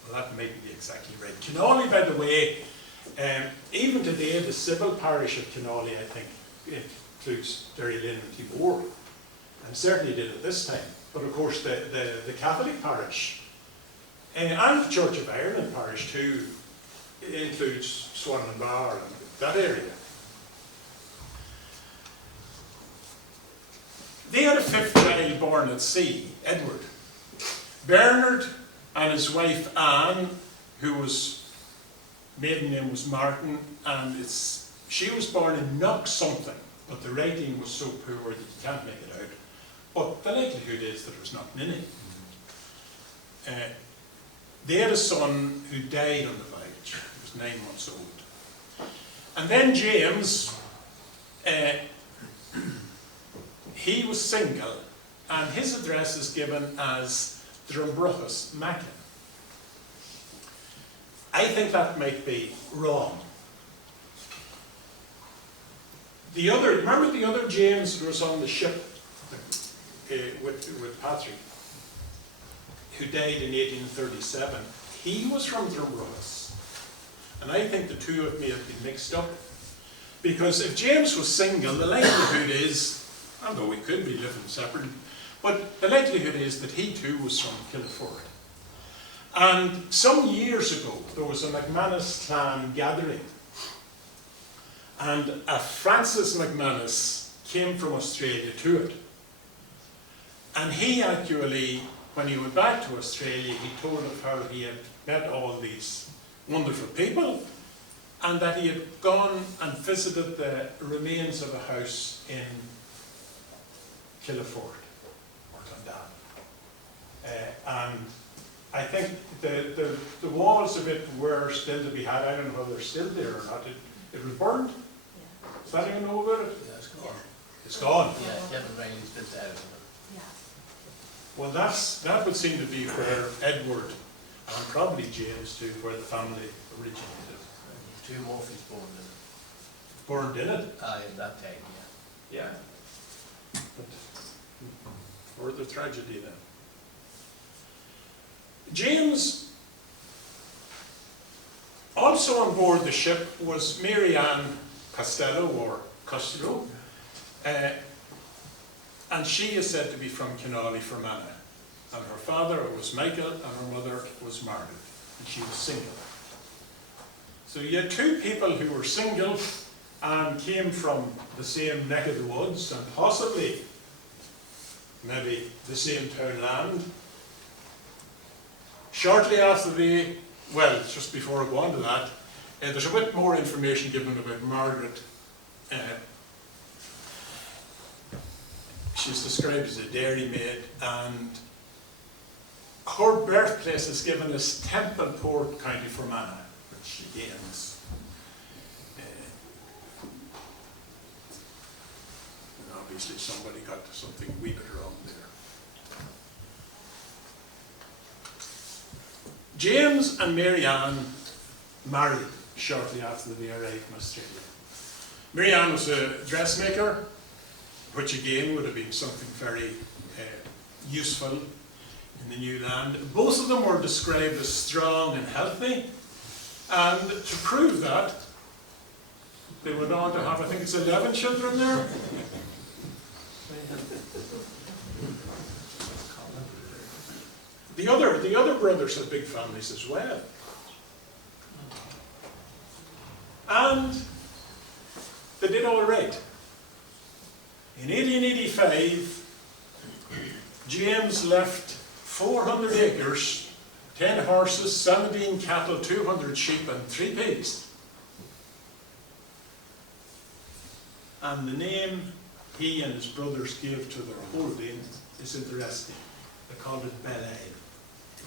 Well, that may be exactly right. Kinawley, by the way, even today, the civil parish of Kinawley, I think, includes Derry Lane and Tibor, and certainly did at this time. But of course, the Catholic parish and the Church of Ireland parish too includes Swan and Bar and that area. They had a fifth child born at sea, Edward. Bernard and his wife Anne, whose maiden name was Martin, and she was born in Knock something, but the writing was so poor that you can't make it out. But the likelihood is that it was not Ninny. They had a son who died on the voyage. He was 9 months old. And then James, he was single, and his address is given as Drumbruchus, Macken. I think that might be wrong. Remember the other James who was on the ship with Patrick, who died in 1837? He was from Drumbruchus. And I think the two of them may have been mixed up. Because if James was single, the likelihood is, although he could be living separately, but the likelihood is that he too was from Killiford. And some years ago, there was a McManus clan gathering. And a Francis McManus came from Australia to it. And he actually, when he went back to Australia, he told of how he had met all these wonderful people, and that he had gone and visited the remains of a house in Killaford, or Dundalk. And I think the walls of it were still to be had. I don't know whether they're still there or not. It was burned. Yeah. Does anyone know about it? Yeah, it's gone. It's gone. Yeah, Kevin Rainey's built out of it. Yeah. Well, that would seem to be where Edward, and probably James too, where the family originated. Two Murphys born in it. Burned in it. In that time, yeah. Yeah. But further tragedy then. James, also on board the ship was Mary Ann Costello, or Costello, and she is said to be from Kinnaly, Fermanagh. And her father was Michael, and her mother was Margaret, and she was single. So you had two people who were single and came from the same neck of the woods, and possibly maybe the same townland. Shortly after just before I go on to that, there's a bit more information given about Margaret. She's described as a dairymaid, and her birthplace is given as Templeport, County Fermanagh, which again is obviously somebody got something a wee bit wrong there. James and Mary Ann married shortly after they arrived in Australia. Mary Ann was a dressmaker, which again would have been something very useful in the new land. Both of them were described as strong and healthy, and to prove that, they went on to have, I think it's 11 children there. The other brothers had big families as well. And they did all right. In 1885, James left 400 acres, 10 horses, 17 cattle, 200 sheep, and 3 pigs. And the name he and his brothers gave to their holding is interesting. They called it Bellade,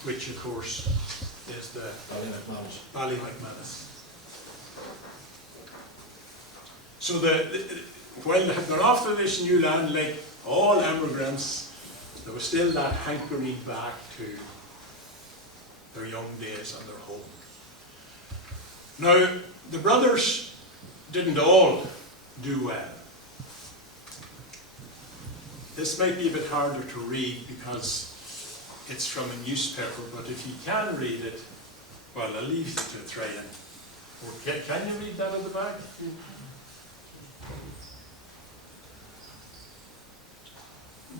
which of course is the Ballymacmanus. So while they had gone off to this new land, like all emigrants, there was still that hankering back to their young days and their home. Now, the brothers didn't all do well. This might be a bit harder to read because it's from a newspaper, but if you can read it, well, I'll leave you to try and... Can you read that at the back?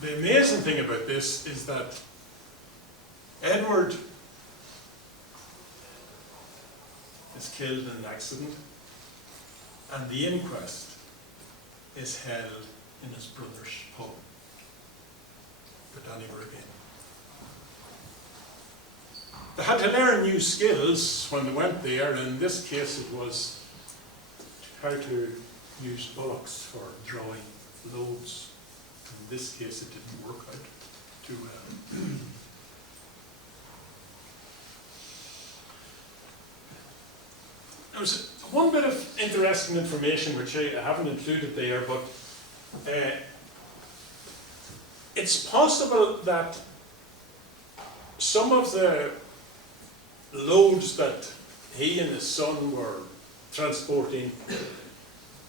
The amazing thing about this is that Edward is killed in an accident, and the inquest is held in his brother's home, the Donnybrook Inn. They had to learn new skills when they went there. In this case, it was how to use bullocks for drawing loads. In this case, it didn't work out too well. There was one bit of interesting information which I haven't included there, but it's possible that some of the loads that he and his son were transporting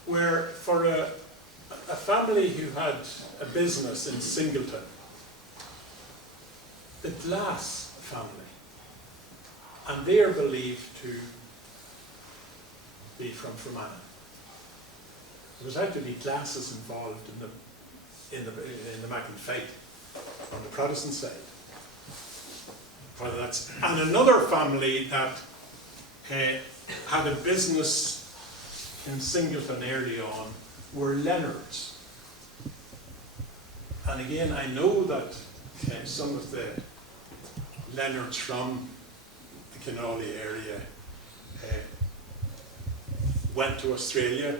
were for a family who had a business in Singleton, the Glass family, and they are believed to be from Fermanagh. There was had to be glasses involved in the Macken fight on the Protestant side. Well, and another family that had a business in Singleton early on were Leonards. And again, I know that some of the Leonards from the Kinawley area went to Australia.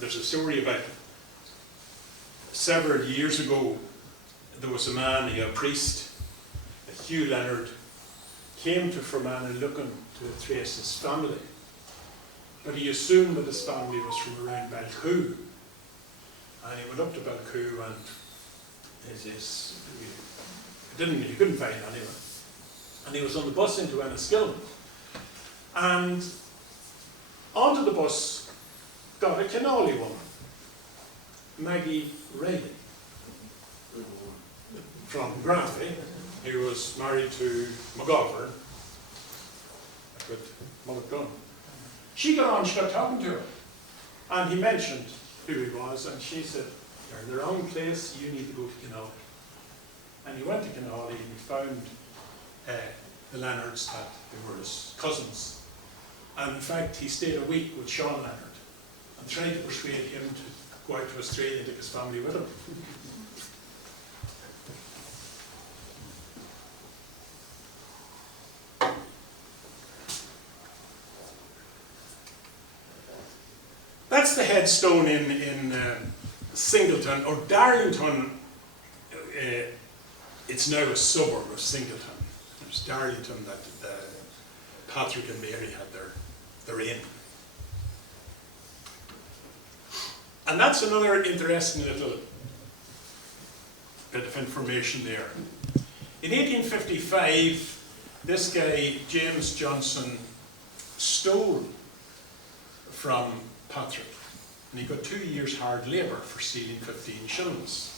There's a story about several years ago, there was a man, a priest, Hugh Leonard, came to Fermanagh looking to trace his family. But he assumed that his family was from around Balcoo. And he went up to Balcoo and he couldn't find anyone. And he was on the bus into Enniskillen. And onto the bus got a Kinawley woman, Maggie Reilly, from Granby, who was married to McGovern with Mulligan. She got on, she got talking to her, and he mentioned who he was, and she said, "You're in the wrong place, you need to go to Kinawley." And he went to Kinawley and he found the Leonards, that they were his cousins. And in fact, he stayed a week with Sean Leonard and tried to persuade him to go out to Australia and take his family with him. That's the headstone in Singleton, or Darlington. It's now a suburb of Singleton. It's Darlington that Patrick and Mary had their inn. And that's another interesting little bit of information there. In 1855, this guy, James Johnson, stole from Patrick, and he got 2 years hard labour for stealing 15 shillings.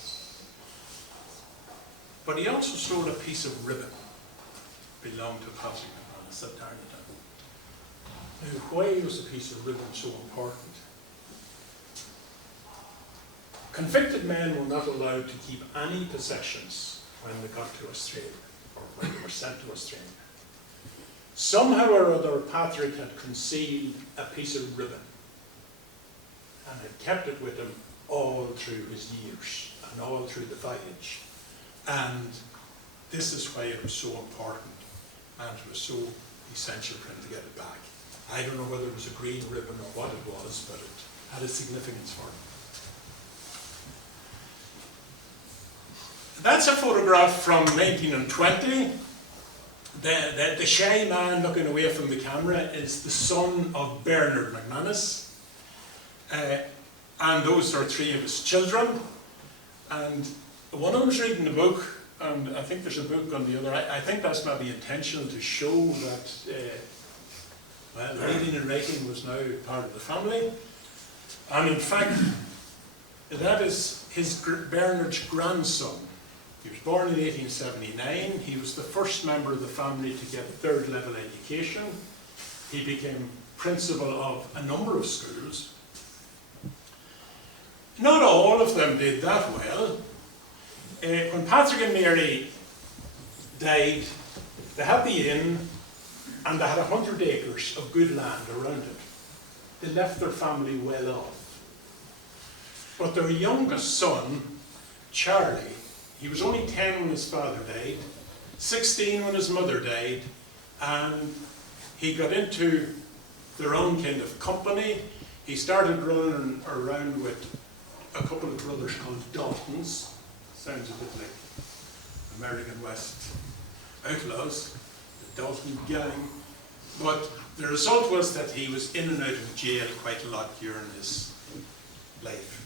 But he also stole a piece of ribbon belonged to Patrick at Darlington. Now, why was a piece of ribbon so important? Convicted men were not allowed to keep any possessions when they got to Australia, or when they were sent to Australia. Somehow or other, Patrick had concealed a piece of ribbon and had kept it with him all through his years and all through the voyage. And this is why it was so important, and it was so essential for him to get it back. I don't know whether it was a green ribbon or what it was, but it had a significance for him. That's a photograph from 1920. The shy man looking away from the camera is the son of Bernard McManus. And those are 3 of his children. And one of them's reading a book, and I think there's a book on the other. I think that's maybe intentional to show that well, reading and writing was now part of the family. And in fact, that is Bernard's grandson. He was born in 1879. He was the first member of the family to get 3rd level education. He became principal of a number of schools. Not all of them did that well. When Patrick and Mary died, they had the inn and they had 100 acres of good land around it. They left their family well off. But their youngest son, Charlie, he was only 10 when his father died, 16 when his mother died, and he got into their own kind of company. He started running around with a couple of brothers called Daltons. Sounds a bit like American West outlaws, the Dalton gang. But the result was that he was in and out of jail quite a lot during his life.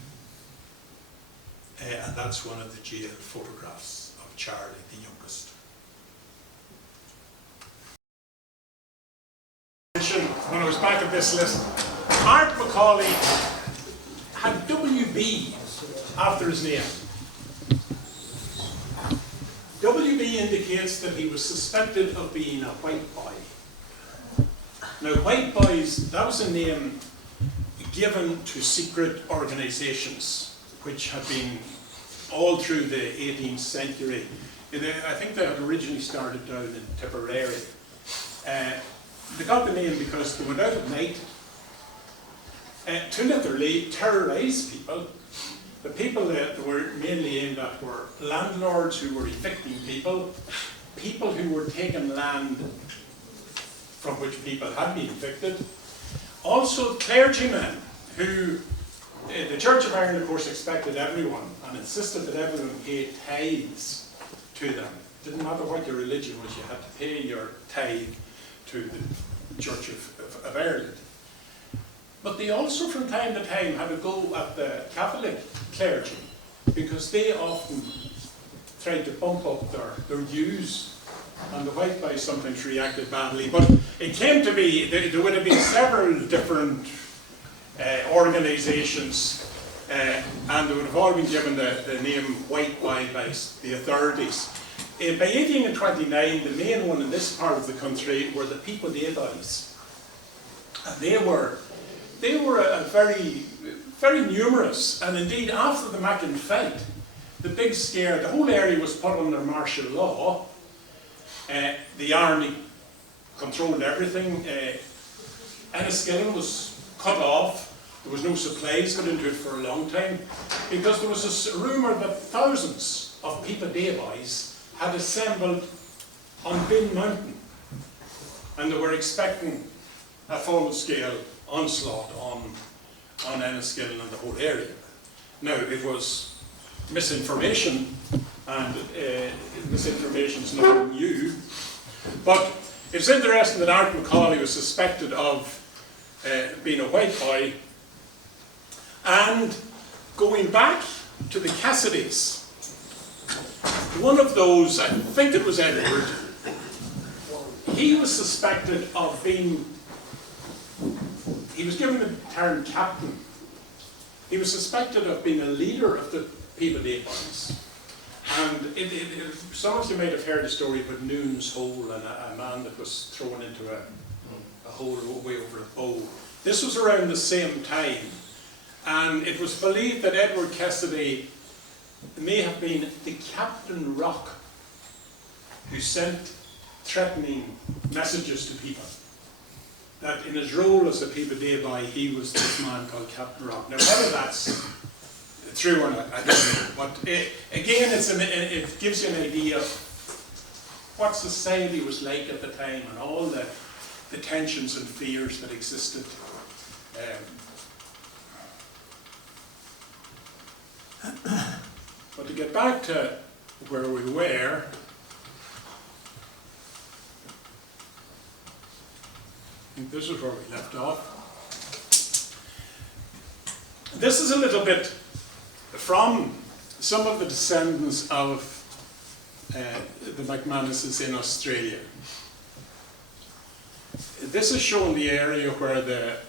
And that's one of the jail photographs of Charlie, the youngest. When I was back at this list, Art Macaulay had WB after his name. WB indicates that he was suspected of being a white boy. Now, white boys, that was a name given to secret organisations which had been all through the 18th century. I think they had originally started down in Tipperary. They got the name because they went out at night to literally terrorise people The people that were mainly aimed at were landlords who were evicting people, people who were taking land from which people had been evicted, also clergymen who, the Church of Ireland of course expected everyone and insisted that everyone paid tithes to them. It didn't matter what your religion was, you had to pay your tithe to the Church of Ireland. But they also from time to time had a go at the Catholic clergy because they often tried to bump up their dues, and the white boys sometimes reacted badly. But it came to be, there would have been several different organisations, and they would have all been given the name white boy by the authorities. By 1829, the main one in this part of the country were the People Day Boys. And they were very, very numerous, and indeed after the Macken fight, the big scare, the whole area was put under martial law. The army controlled everything. Enniskillen was cut off. There was no supplies got into it for a long time, because there was a rumour that thousands of People Day Boys had assembled on Bin Mountain, and they were expecting a full-scale onslaught on Enniskillen and the whole area. Now, it was misinformation, and misinformation is nothing new, but it's interesting that Art Macaulay was suspected of being a white boy, and going back to the Cassidys, one of those, I think it was Edward, he was suspected of being, he was given the term captain. He was suspected of being a leader of the People Day Boys. And some of you might have heard the story about Noon's Hole and a man that was thrown into a hole way over a bow. This was around the same time, and it was believed that Edward Cassidy may have been the Captain Rock who sent threatening messages to people. That in his role as a People Day Boy, he was this man called Captain Rock. Now, whether that's true or not, I don't know. But again, it gives you an idea of what society was like at the time and all the tensions and fears that existed. But to get back to where we were, I think this is where we left off. This is a little bit from some of the descendants of the McManuses in Australia. This is showing the area where the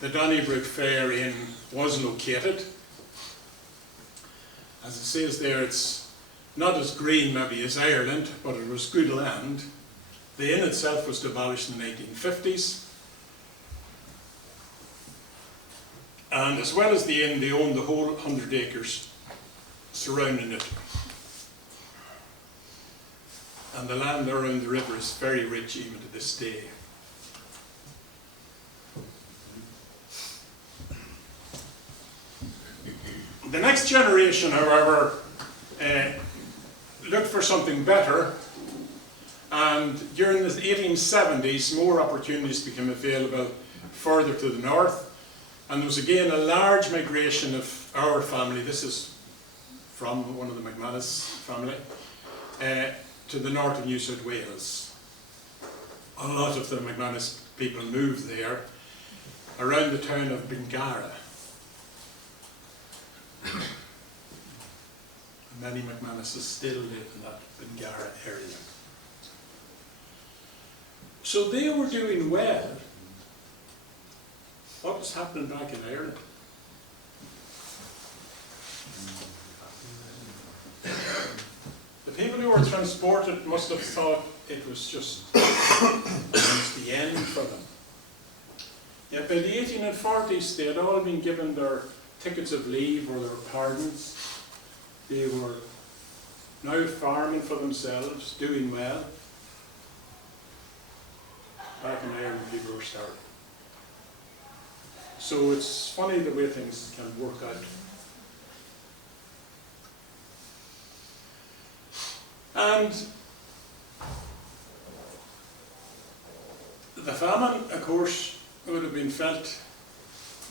Donnybrook Fair Inn was located. As it says there, it's not as green maybe as Ireland, but it was good land. The inn itself was demolished in the 1950s. And as well as the inn, they owned the whole 100 acres surrounding it. And the land around the river is very rich even to this day. The next generation, however, looked for something better, and during the 1870s, more opportunities became available further to the north, and there was again a large migration of our family, this is from one of the McManus family, to the north of New South Wales. A lot of the McManus people moved there around the town of Bingara. Many McManuses still live in that Bingara area. So they were doing well. What was happening back in Ireland? The people who were transported must have thought it was just the end for them. Yet by the 1840s, they had all been given their tickets of leave or their pardons. They were now farming for themselves, doing well. Back in Ireland, people were starving. So it's funny the way things can work out. And the famine, of course, would have been felt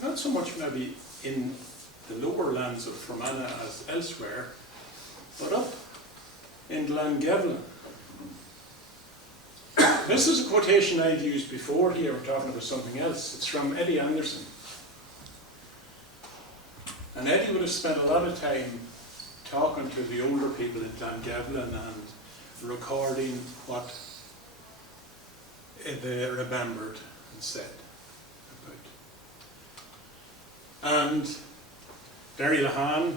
not so much maybe in the lower lands of Fermanagh as elsewhere, but up in Glangevlin. This is a quotation I've used before here, we're talking about something else. It's from Eddie Anderson. And Eddie would have spent a lot of time talking to the older people in Glangevlin and recording what they remembered and said about. And Derry Lahan,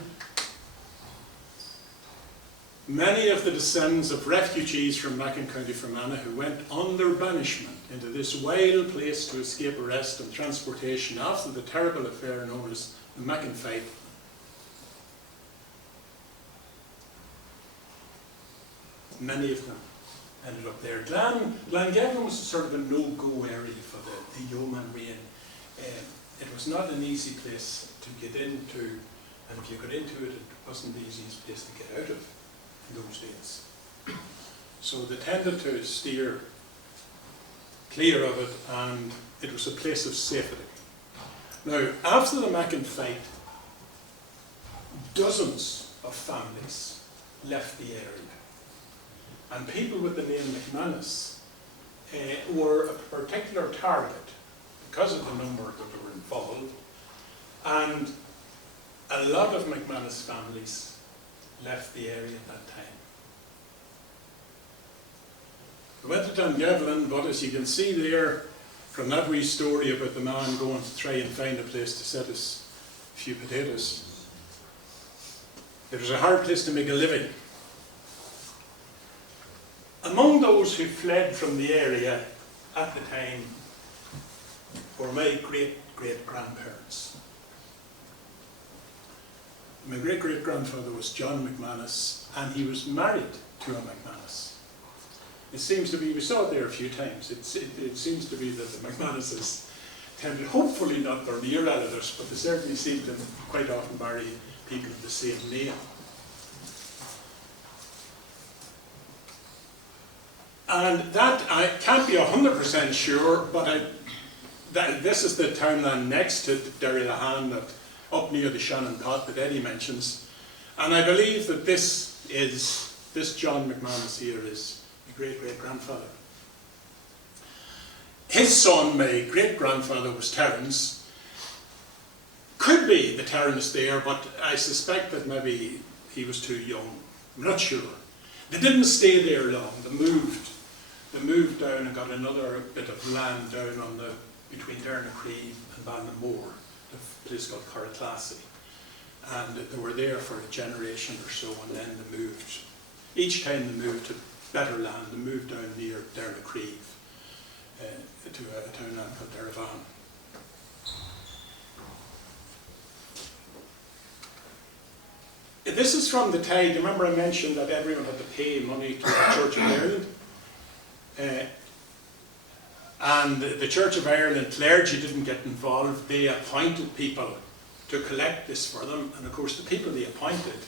many of the descendants of refugees from Macken County Fermanagh who went under banishment into this wild place to escape arrest and transportation after the terrible affair known as the Macken fight. Many of them ended up there. Glangevlin was sort of a no-go area for the yeomanry, and it was not an easy place to get into, and if you got into it, it wasn't the easiest place to get out of in those days. So they tended to steer clear of it, and it was a place of safety. Now, after the Macken fight, dozens of families left the area. And people with the name McManus were a particular target because of the number that were involved. And a lot of McManus families left the area at that time. We went to Glangevlin, but as you can see there, from that wee story about the man going to try and find a place to set his few potatoes, it was a hard place to make a living. Among those who fled from the area at the time were my great-great-grandparents. My great-great-grandfather was John McManus, and he was married to a McManus. It seems to be, we saw it there a few times, it seems to be that the McManuses tended, hopefully not their near relatives, but they certainly seem to quite often marry people of the same name. And that, I can't be 100% sure, but this is the townland next to Derry Lahan, up near the Shannon Pot that Eddie mentions. And I believe that this John McManus here is my great-great-grandfather. His son, my great-grandfather, was Terence. Could be the Terence there, but I suspect that maybe he was too young. I'm not sure. They didn't stay there long. They moved down and got another bit of land down on between Dernacree and Ballinamore, a place called Corraclassie. And they were there for a generation or so, and then they moved. Each time they moved to better land, they moved down near Dernacree to a townland called Derryvan. This is from the tide. Remember I mentioned that everyone had to pay money to the Church of Ireland? And the Church of Ireland clergy didn't get involved. They appointed people to collect this for them, and of course the people they appointed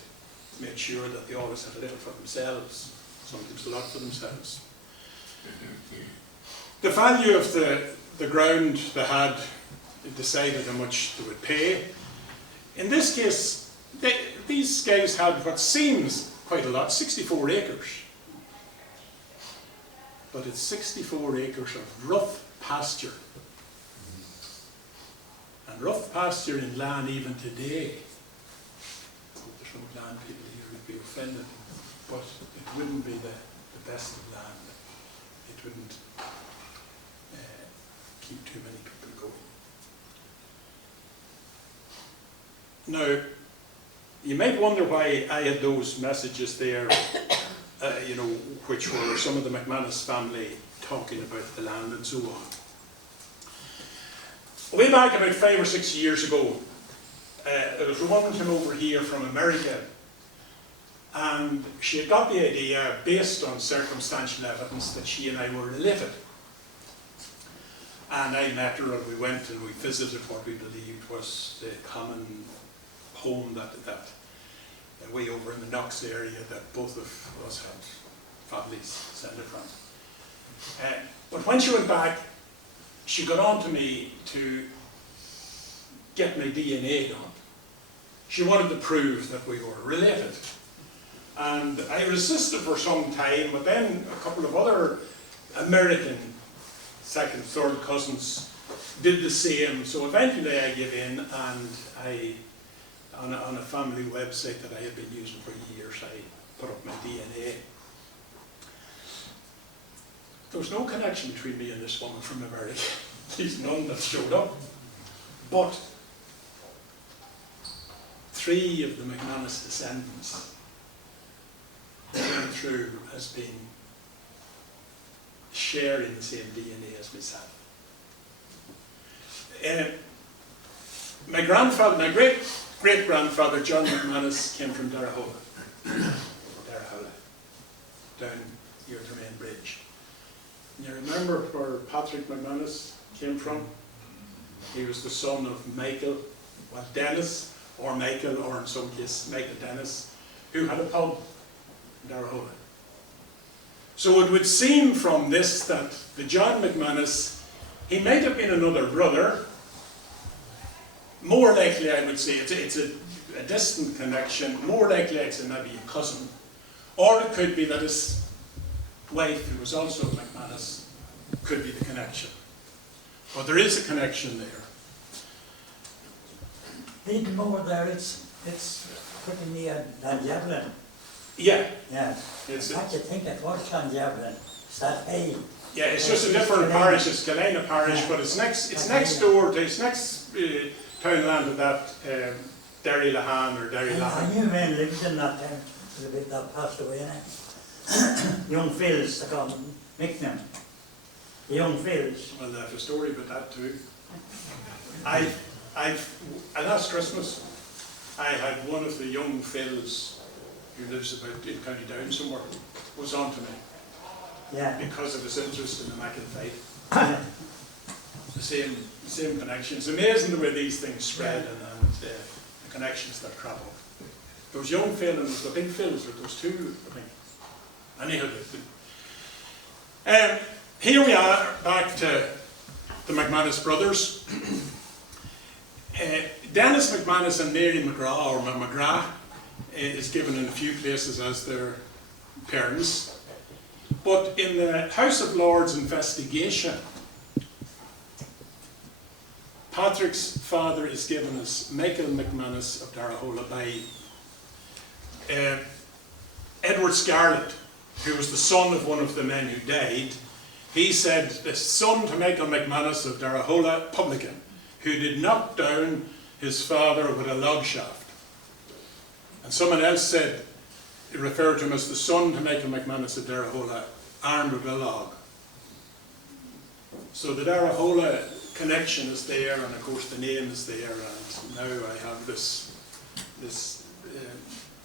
made sure that they always had a little for themselves, sometimes a lot for themselves. The value of the ground they had decided how much they would pay. In this case, these guys had what seems quite a lot, 64 acres. But it's 64 acres of rough pasture. And rough pasture in land even today. I hope there's no land people here would be offended, but it wouldn't be the best of land. It wouldn't keep too many people going. Now, you might wonder why I had those messages there, which were some of the McManus family talking about the land and so on. Way back about 5 or 6 years ago, there was a woman came over here from America, and she had got the idea, based on circumstantial evidence, that she and I were related. And I met her, and we went and we visited what we believed was the common home that way over in the Knox area that both of us had families descended from. But when she went back, she got on to me to get my DNA done. She wanted to prove that we were related. And I resisted for some time, but then a couple of other American second, third cousins did the same. So eventually I gave in, and on a family website that I had been using for years, I put up my DNA. There was no connection between me and this woman from America. There's none that showed up. But 3 of the McManus descendants went through as being sharing the same DNA as myself. My grandfather, my great-grandfather, John McManus, came from Darahola, down near the main bridge. And you remember where Patrick Maguire came from? He was the son of Michael, well, Dennis, or Michael, or in some case, Michael Dennis, who had a pub in Darahola. So it would seem from this that the John McManus, he might have been another brother. More likely, I would say, it's a distant connection. More likely, it's maybe a cousin. Or it could be that his wife, who was also McManus, could be the connection. But there is a connection there. Even more there, it's pretty near Llanjavelin. Yeah. Yeah. It's I had to think it was Llanjavelin. It's that hay. Yeah, it's just a different parish. It's Galena parish, Yeah. but it's next door to, it's next townland of that Derry Lahan or Derry I Lahan. knew men lived in that town, the bit that passed away now. Young Phils, they call them, nickname. The Young Phils. Well, I have a story about that too. Last Christmas, I had one of the young Phils who lives about in County Down somewhere, was on to me Yeah. because of his interest in the Macken fight. Yeah. The same connection. It's amazing the way these things spread and the connections that crop up. Those young Phil and the big Phils, or those two, I think. Anyhow, here we are, back to the McManus brothers. Dennis McManus and Mary McGrath, or McGrath, is given in a few places as their parents. But in the House of Lords investigation, Patrick's father is given as Michael McManus of Darahola by Edward Scarlett, who was the son of one of the men who died. He said, the son to Michael McManus of Darahola, publican, who did knock down his father with a log shaft. And someone else said, he referred to him as the son to Michael McManus of Darahola, armed with a log. So the Darahola connection is there, and of course the name is there, and now I have this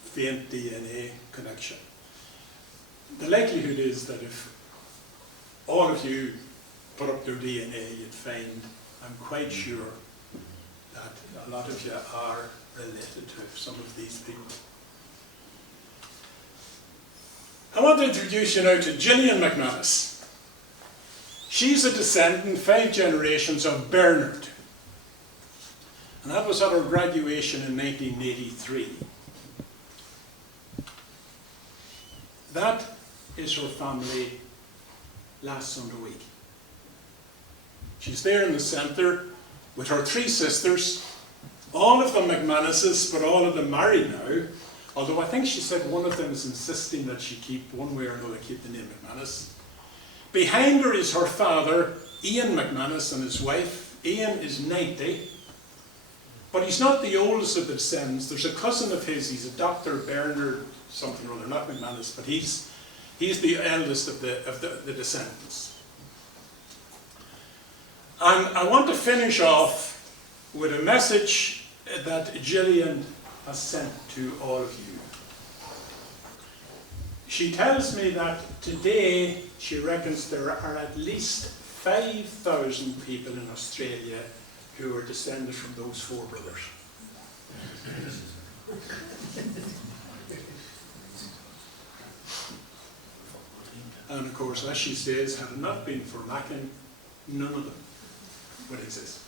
faint DNA connection. The likelihood is that if all of you put up your DNA, you'd find, I'm quite sure, that a lot of you are related to some of these people. I want to introduce you now to Gillian McManus. She's a descendant, 5 generations, of Bernard. And that was at her graduation in 1983. That is her family last Sunday week. She's there in the centre with her 3 sisters, all of them McManuses, but all of them married now. Although I think she said one of them is insisting that she keep, one way or another, keep the name McManus. Behind her is her father, Ian McManus, and his wife. Ian is 90, but he's not the oldest of the descendants. There's a cousin of his, he's a Dr. Bernard, something or other, not McManus, but he's the eldest of the descendants. And I want to finish off with a message that Gillian has sent to all of you. She tells me that today she reckons there are at least 5,000 people in Australia who are descended from those 4 brothers. And of course, as she says, had it not been for Macken, none of them would exist.